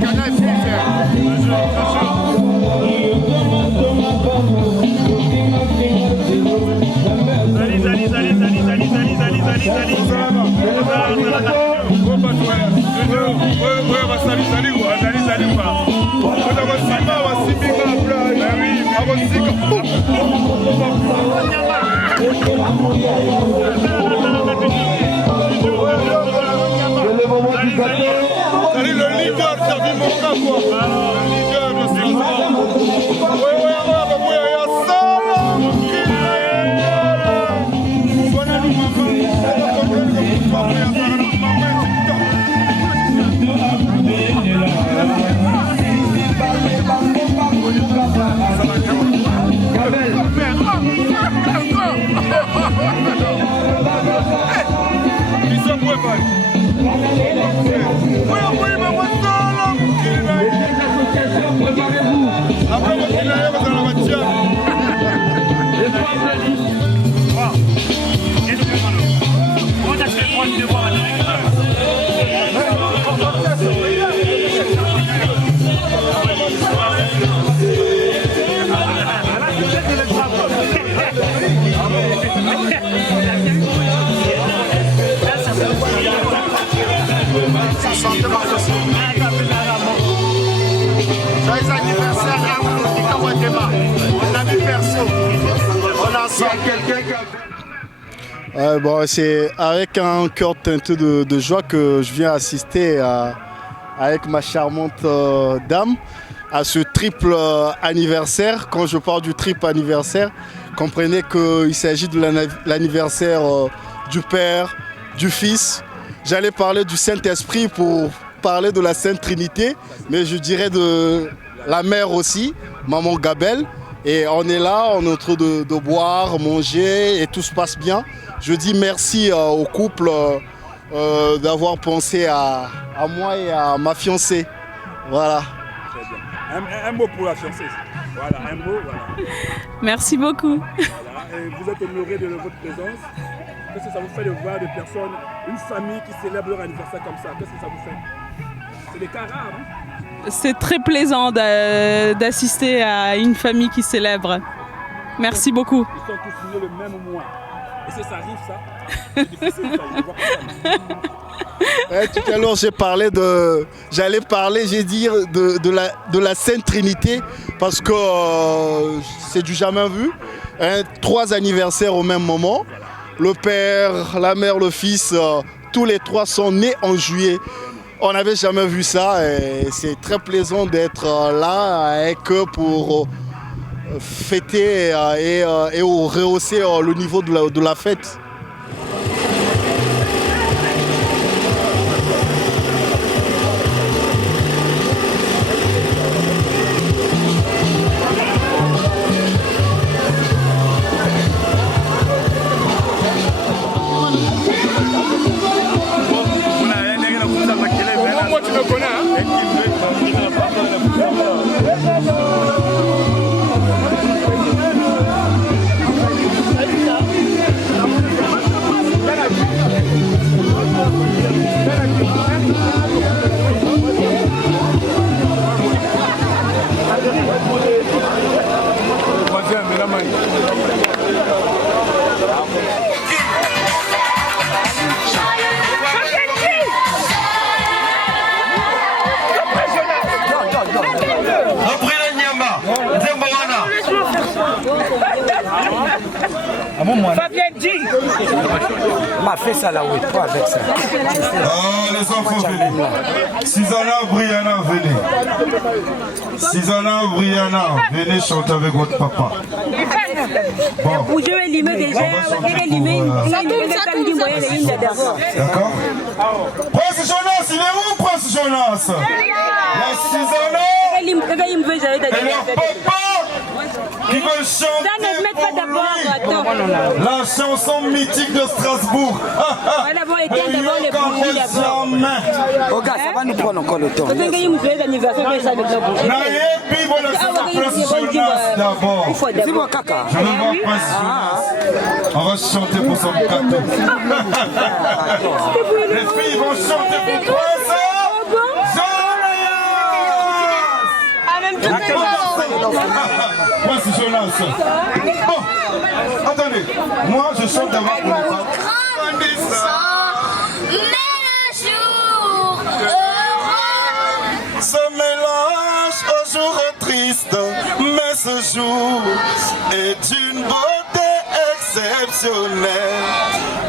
Canal Salut le leader, t'as vu mon cas quoi. Le leader, le Bon, c'est avec un cœur teinté de joie que je viens assister avec ma charmante dame à ce triple anniversaire. Quand je parle du triple anniversaire, comprenez qu'il s'agit de l'anniversaire du Père, du Fils. J'allais parler du Saint-Esprit pour parler de la Sainte Trinité, mais je dirais de la mère aussi, maman Gabelle. Et on est là, on est en train de boire, manger et tout se passe bien. Je dis merci au couple d'avoir pensé à moi et à ma fiancée. Voilà. Très bien. Un mot pour la fiancée. Voilà, un mot. Voilà. Merci beaucoup. Voilà. Et vous êtes honoré de votre présence. Qu'est-ce que ça vous fait de voir des personnes, une famille qui célèbre leur anniversaire comme ça? Qu'est-ce que ça vous fait? C'est des cas rares, hein? C'est très plaisant d'assister à une famille qui célèbre. Merci beaucoup. Ils sont tous nés le même mois. Et si ça arrive, ça, c'est difficile, ça, je vois pas ça. Tout à l'heure, j'ai dit de la Sainte Trinité parce que c'est du jamais vu. 3 anniversaires au même moment. Le père, la mère, le fils, tous les 3 sont nés en juillet. On n'avait jamais vu ça et c'est très plaisant d'être là avec eux pour fêter et rehausser le niveau de la fête. Fabien dit. M'a fait ça là, oui, pas avec ça. Ah, les enfants, venez. Susanna, Brianna, venez. Susanna, Brianna, venez chanter avec votre papa. Bon. Je vais limer déjà. D'accord. Prince Jonas, il est où, Prince Jonas? La Susanna et leur papa qui veut chanter pour lui la chanson mythique de Strasbourg. Oh gars, ça va nous prendre encore le temps. C'est mon caca. Je vais voir Prince Jonas. On va chanter pour son gâteau. Les filles vont chanter pour Prince Prince Jonas. Bon, attendez, moi je chante d'abord pour les femmes. traditionnel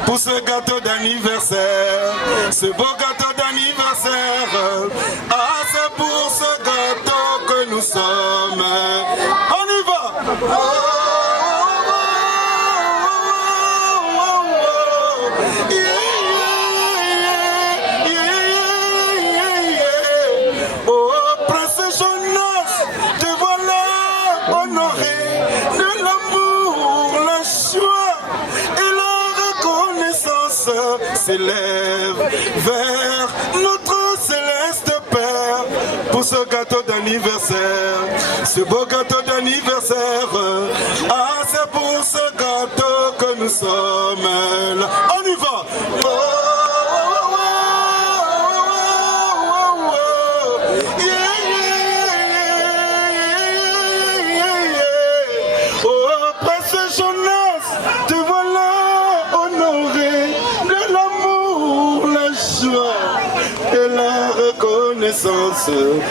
pour ce gâteau d'anniversaire, ce beau gâteau d'anniversaire. Ah, c'est pour ce gâteau que nous sommes. On y va! S'élève vers notre céleste Père pour ce gâteau d'anniversaire, ce beau gâteau d'anniversaire. Ah, c'est pour ce gâteau que nous sommes là. On y va!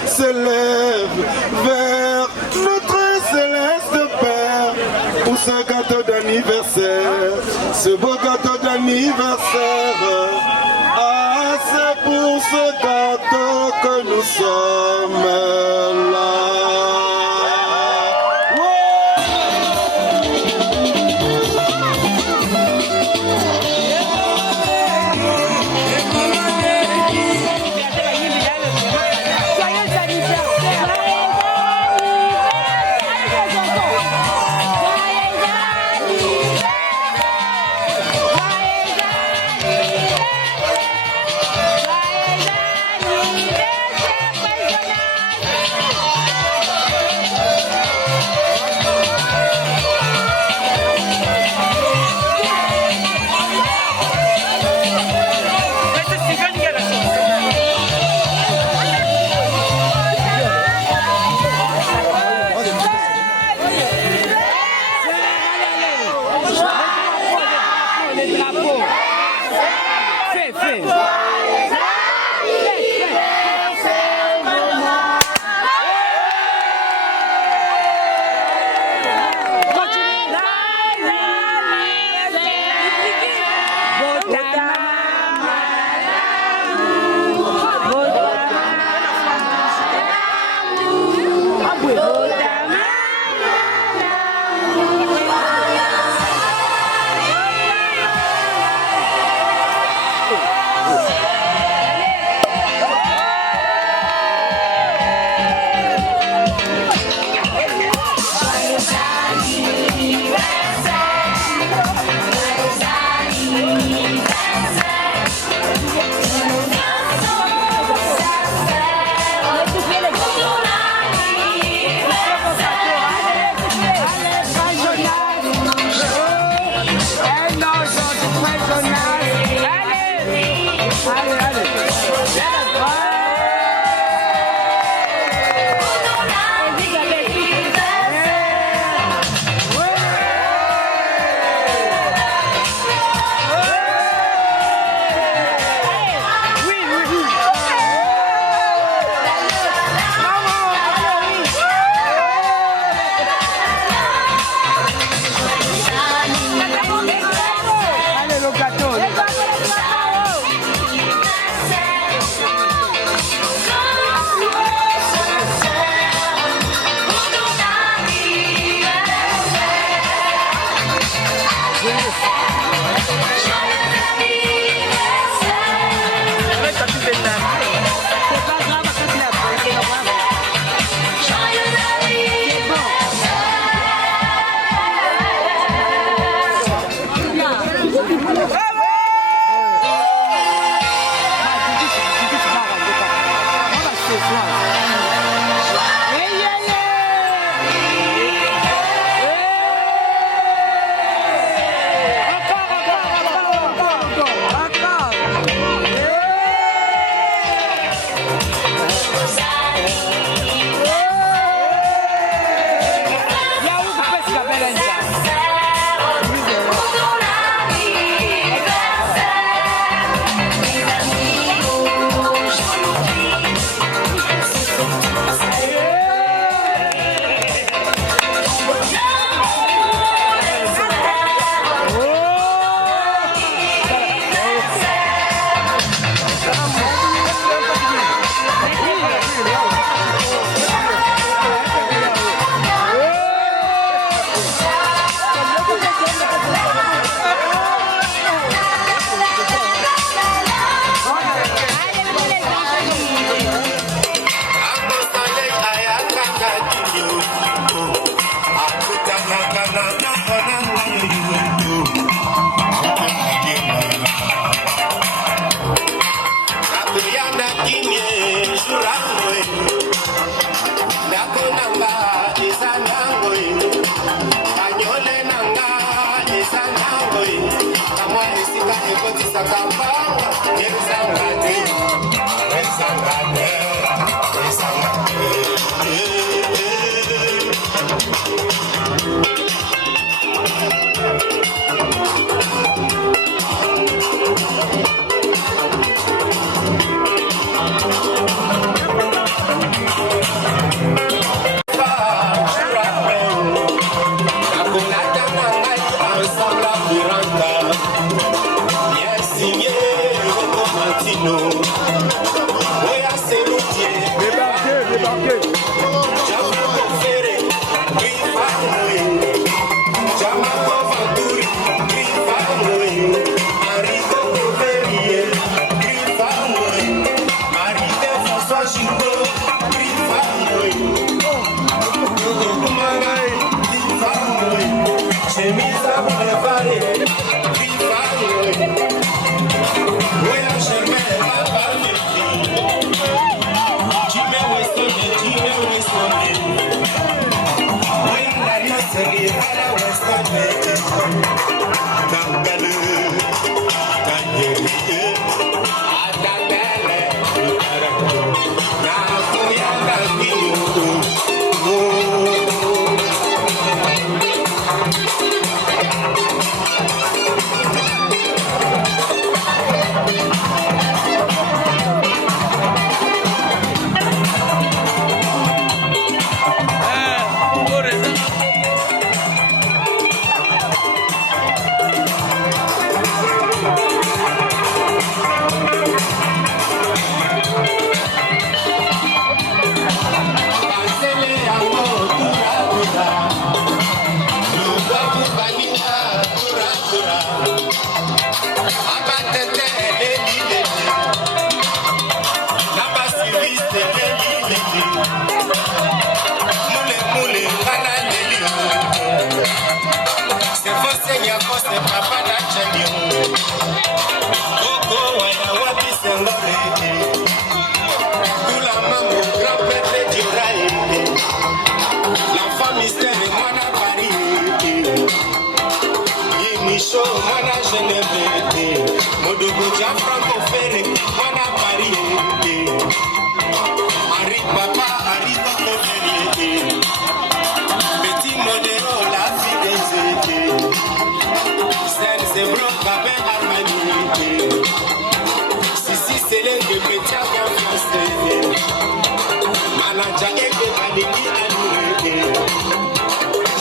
S'élève vers notre céleste Père pour ce gâteau d'anniversaire, ce beau gâteau d'anniversaire. Ah, c'est pour ce gâteau que nous sommes là.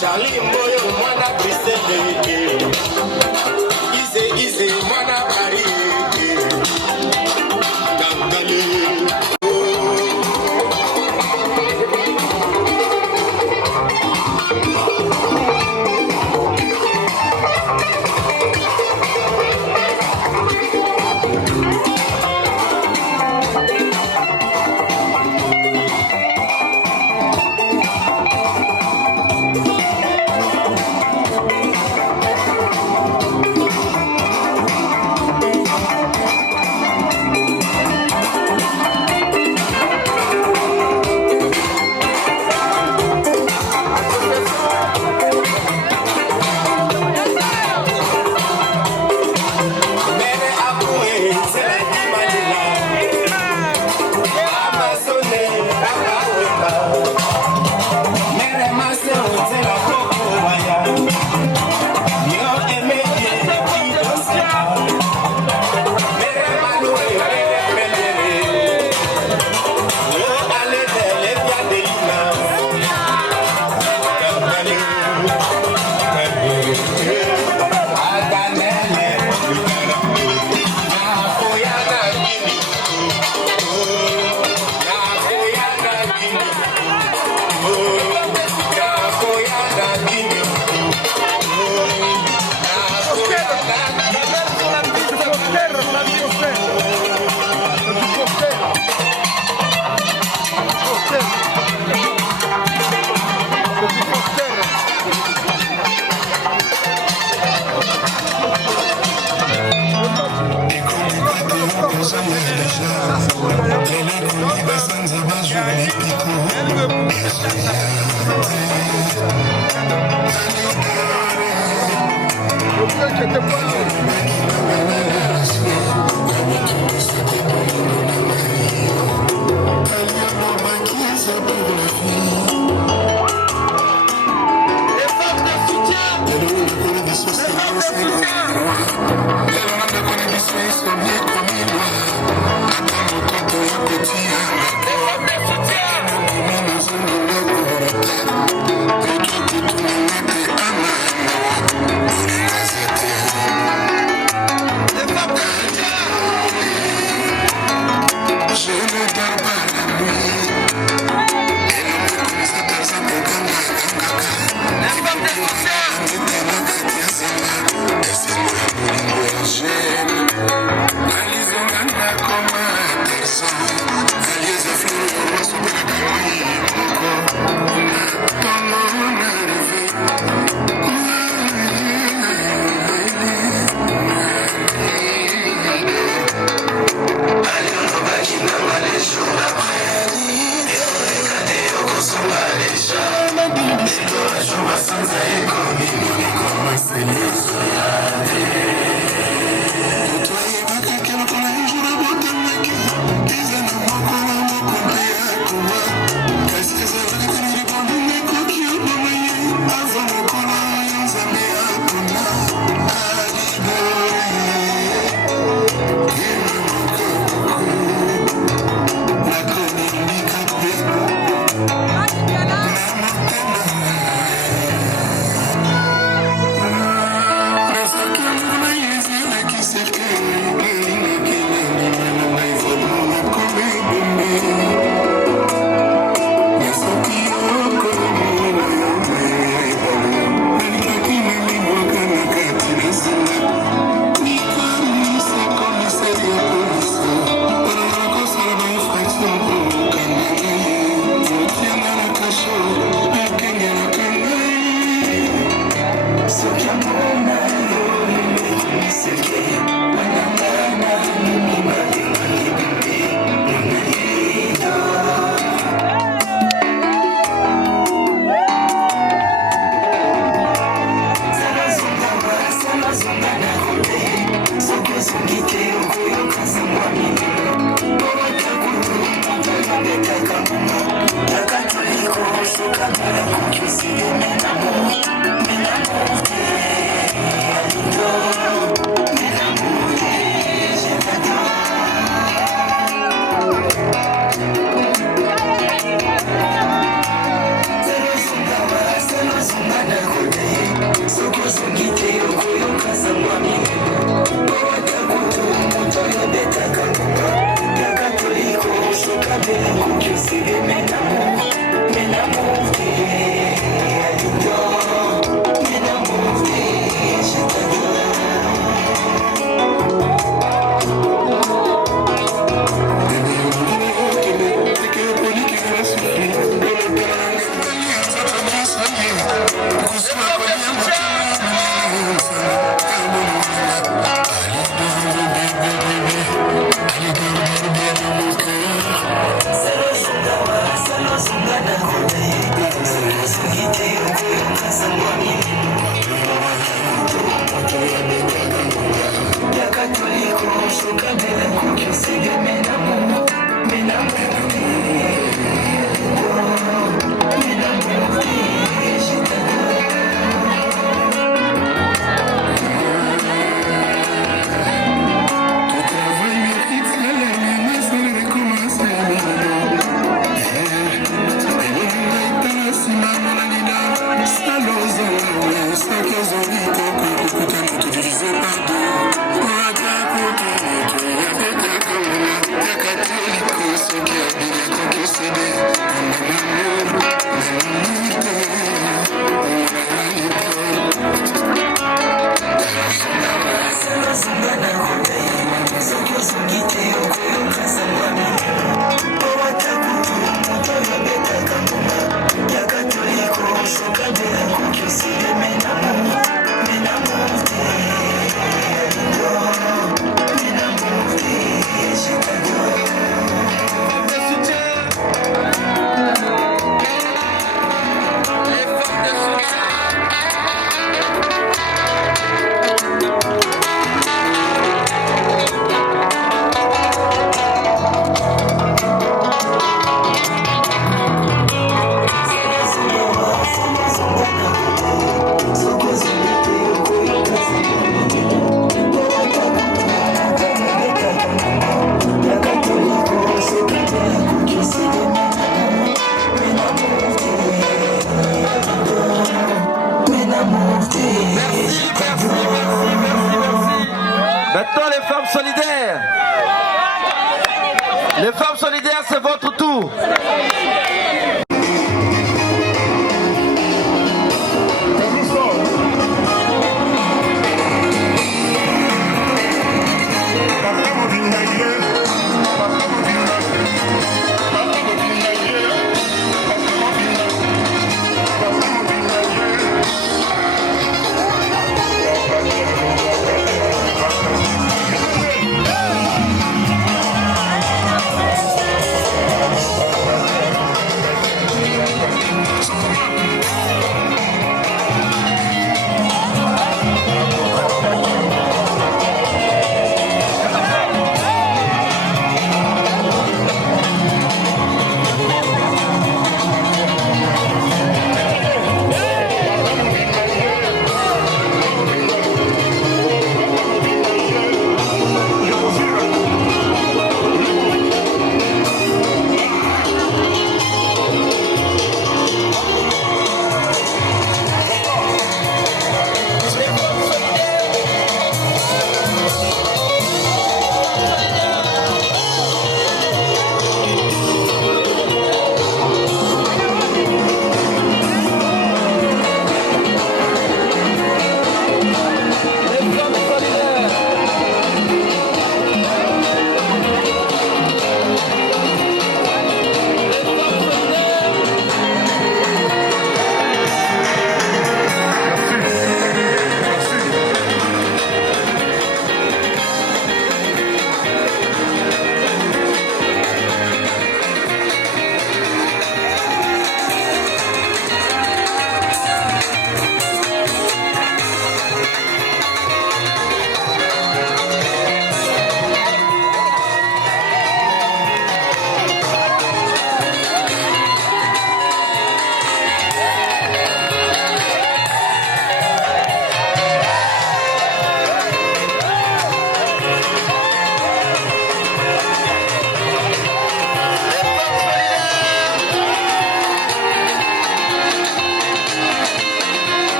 Charlie Moyo, Mwana Brisele, Ize, Mwana Paris, Ne vous inquiétez pas. femmes solidaires. Les femmes solidaires, c'est votre tour.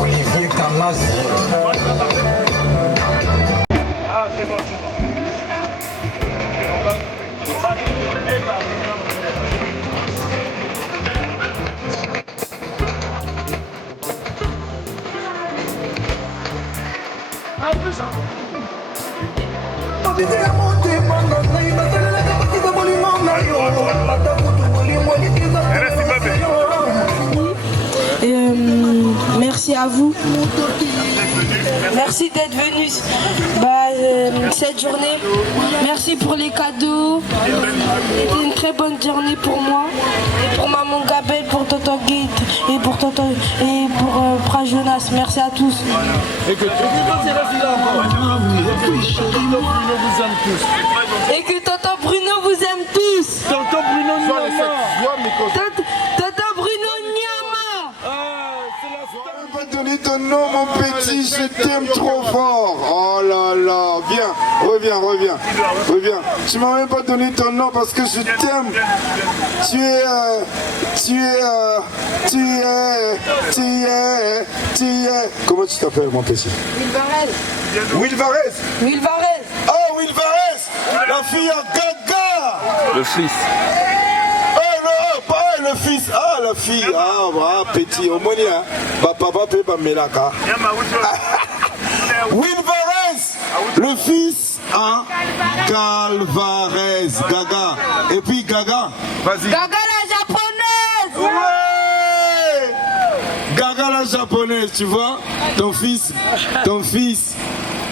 Olivier Kamas. Merci à vous. Merci d'être venus cette journée. Merci pour les cadeaux. C'était une très bonne journée pour moi. Et pour maman Gabel, pour Tonton Guide et pour Tonton et pour Prince Jonas. Merci à tous. Et que Tonton Bruno vous aime tous. Tonton Bruno Nyama. Tonton Bruno Nyama. Pas donner ton nom, mon petit, je t'aime trop fort. Oh là là, viens, reviens. Tu m'as même pas donné ton nom parce que je t'aime. Tu es. Comment tu t'appelles, mon petit? Will Varese. Oh, Will Varese, la fille à Gaga. Le fils. Le fils, ah la fille, ah petit, au moins, bah papa peut pas me la car. Will Varese, le fils, hein, Calvarez, Gaga, et puis Gaga, vas-y. Gaga la japonaise. Ouais. Gaga la japonaise, tu vois, ton fils,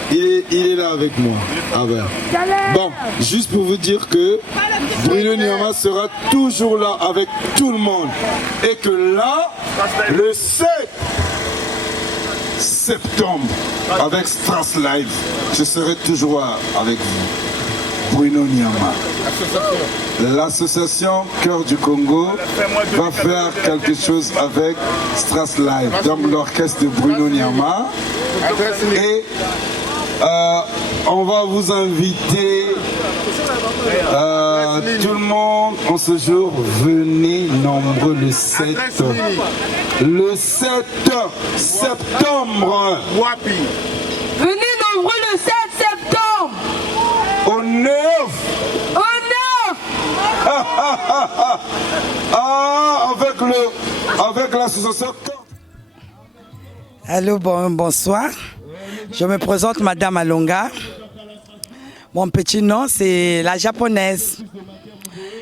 il est là avec moi. Ah ben. Bon, juste pour vous dire que Bruno Nyama sera toujours là avec tout le monde. Et que là, le 7 septembre, avec Strass Live, je serai toujours avec vous. Bruno Nyama. L'association Cœur du Congo va faire quelque chose avec Strass Live, donc l'orchestre de Bruno Nyama. Et on va vous inviter, tout le monde, en ce jour, venez nombreux le 7 septembre. Venez nombreux le 7 septembre. Au 9. Avec l'association. Allô, bonsoir. Je me présente Madame Alonga. Mon petit nom, c'est la japonaise.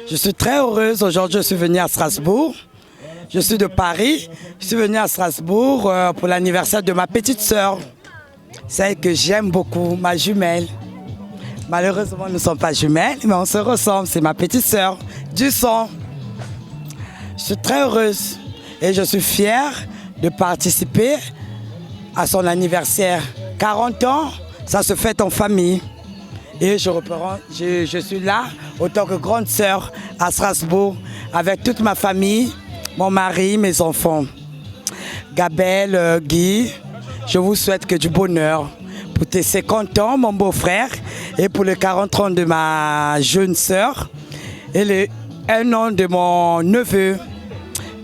Je suis très heureuse. Aujourd'hui, je suis venue à Strasbourg. Je suis de Paris. Je suis venue à Strasbourg pour l'anniversaire de ma petite sœur. Celle que j'aime beaucoup, ma jumelle. Malheureusement, nous ne sommes pas jumelles, mais on se ressemble. C'est ma petite sœur du sang. Je suis très heureuse et je suis fière de participer à son anniversaire. 40 ans, ça se fête en famille. Et je suis là en tant que grande sœur à Strasbourg avec toute ma famille, mon mari, mes enfants. Gabel, Guy, je vous souhaite que du bonheur pour tes 50 ans, mon beau-frère, et pour les 40 ans de ma jeune sœur, et les 1 an de mon neveu.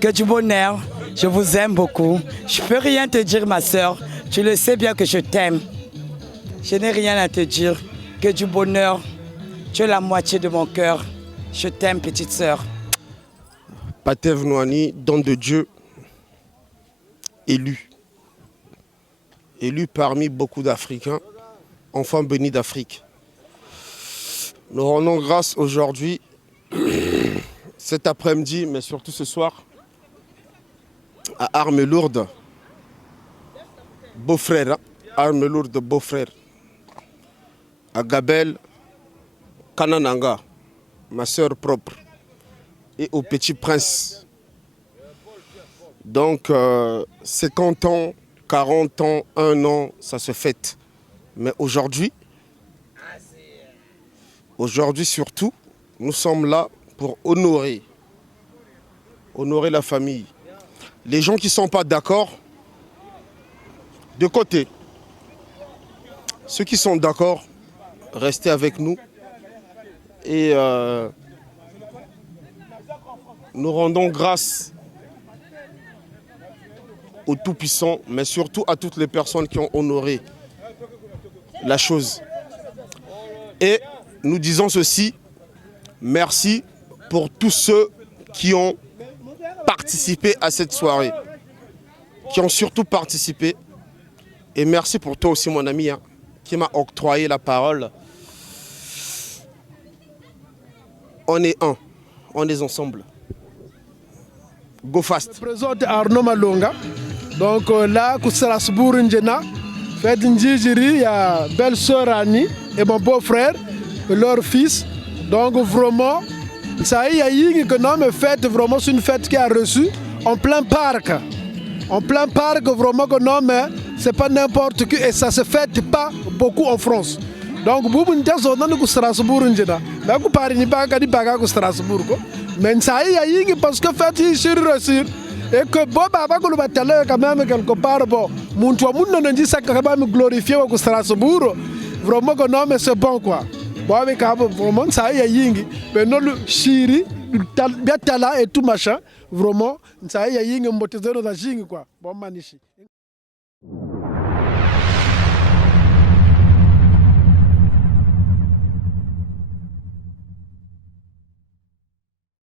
Que du bonheur, je vous aime beaucoup. Je ne peux rien te dire, ma sœur, tu le sais bien que je t'aime. Je n'ai rien à te dire, que du bonheur. Tu es la moitié de mon cœur. Je t'aime, petite sœur. Patev Noani, don de Dieu, élu. Élu parmi beaucoup d'Africains, enfants bénis d'Afrique. Nous rendons grâce aujourd'hui, cet après-midi, mais surtout ce soir, à Armes Lourdes, beau-frère, Armes Lourdes, beau-frère, à Gabel Kanananga, ma soeur propre, et au petit prince. Donc, 50 ans, 40 ans, 1 an, ça se fête. Mais aujourd'hui surtout, nous sommes là pour honorer la famille. Les gens qui ne sont pas d'accord de côté. Ceux qui sont d'accord, restez avec nous. Et nous rendons grâce au Tout-Puissant, mais surtout à toutes les personnes qui ont honoré la chose. Et nous disons ceci, merci pour tous ceux qui ont participé à cette soirée, qui ont surtout participé. Et merci pour toi aussi, mon ami, hein, qui m'a octroyé la parole. On est un, on est ensemble. Go fast. Je présente Arnaud Malonga. Donc là, à Strasbourg, fête Njijiri, il y a belle sœur Annie et mon beau-frère, leur fils. Donc vraiment, ça y est, que non, mais fête, vraiment, c'est une fête qui a reçu en plein parc. En plein parc, vraiment, que non, mais c'est pas n'importe qui et ça se fête pas beaucoup en France. Donc, vous pouvez dire que Strasbourg, mais vous parlez pas de Strasbourg. Mais ça y est, parce que fête, il sur reçu. Et que bon, quand même, quelque part, bon, mon toit, mon dit ça quand même glorifié au Strasbourg. Vraiment, que non, mais c'est bon, quoi. Bon, avec vraiment, ça y est, mais non, le chiri, bien tala et tout machin, vraiment, ça y est, quoi. Bon, manichi.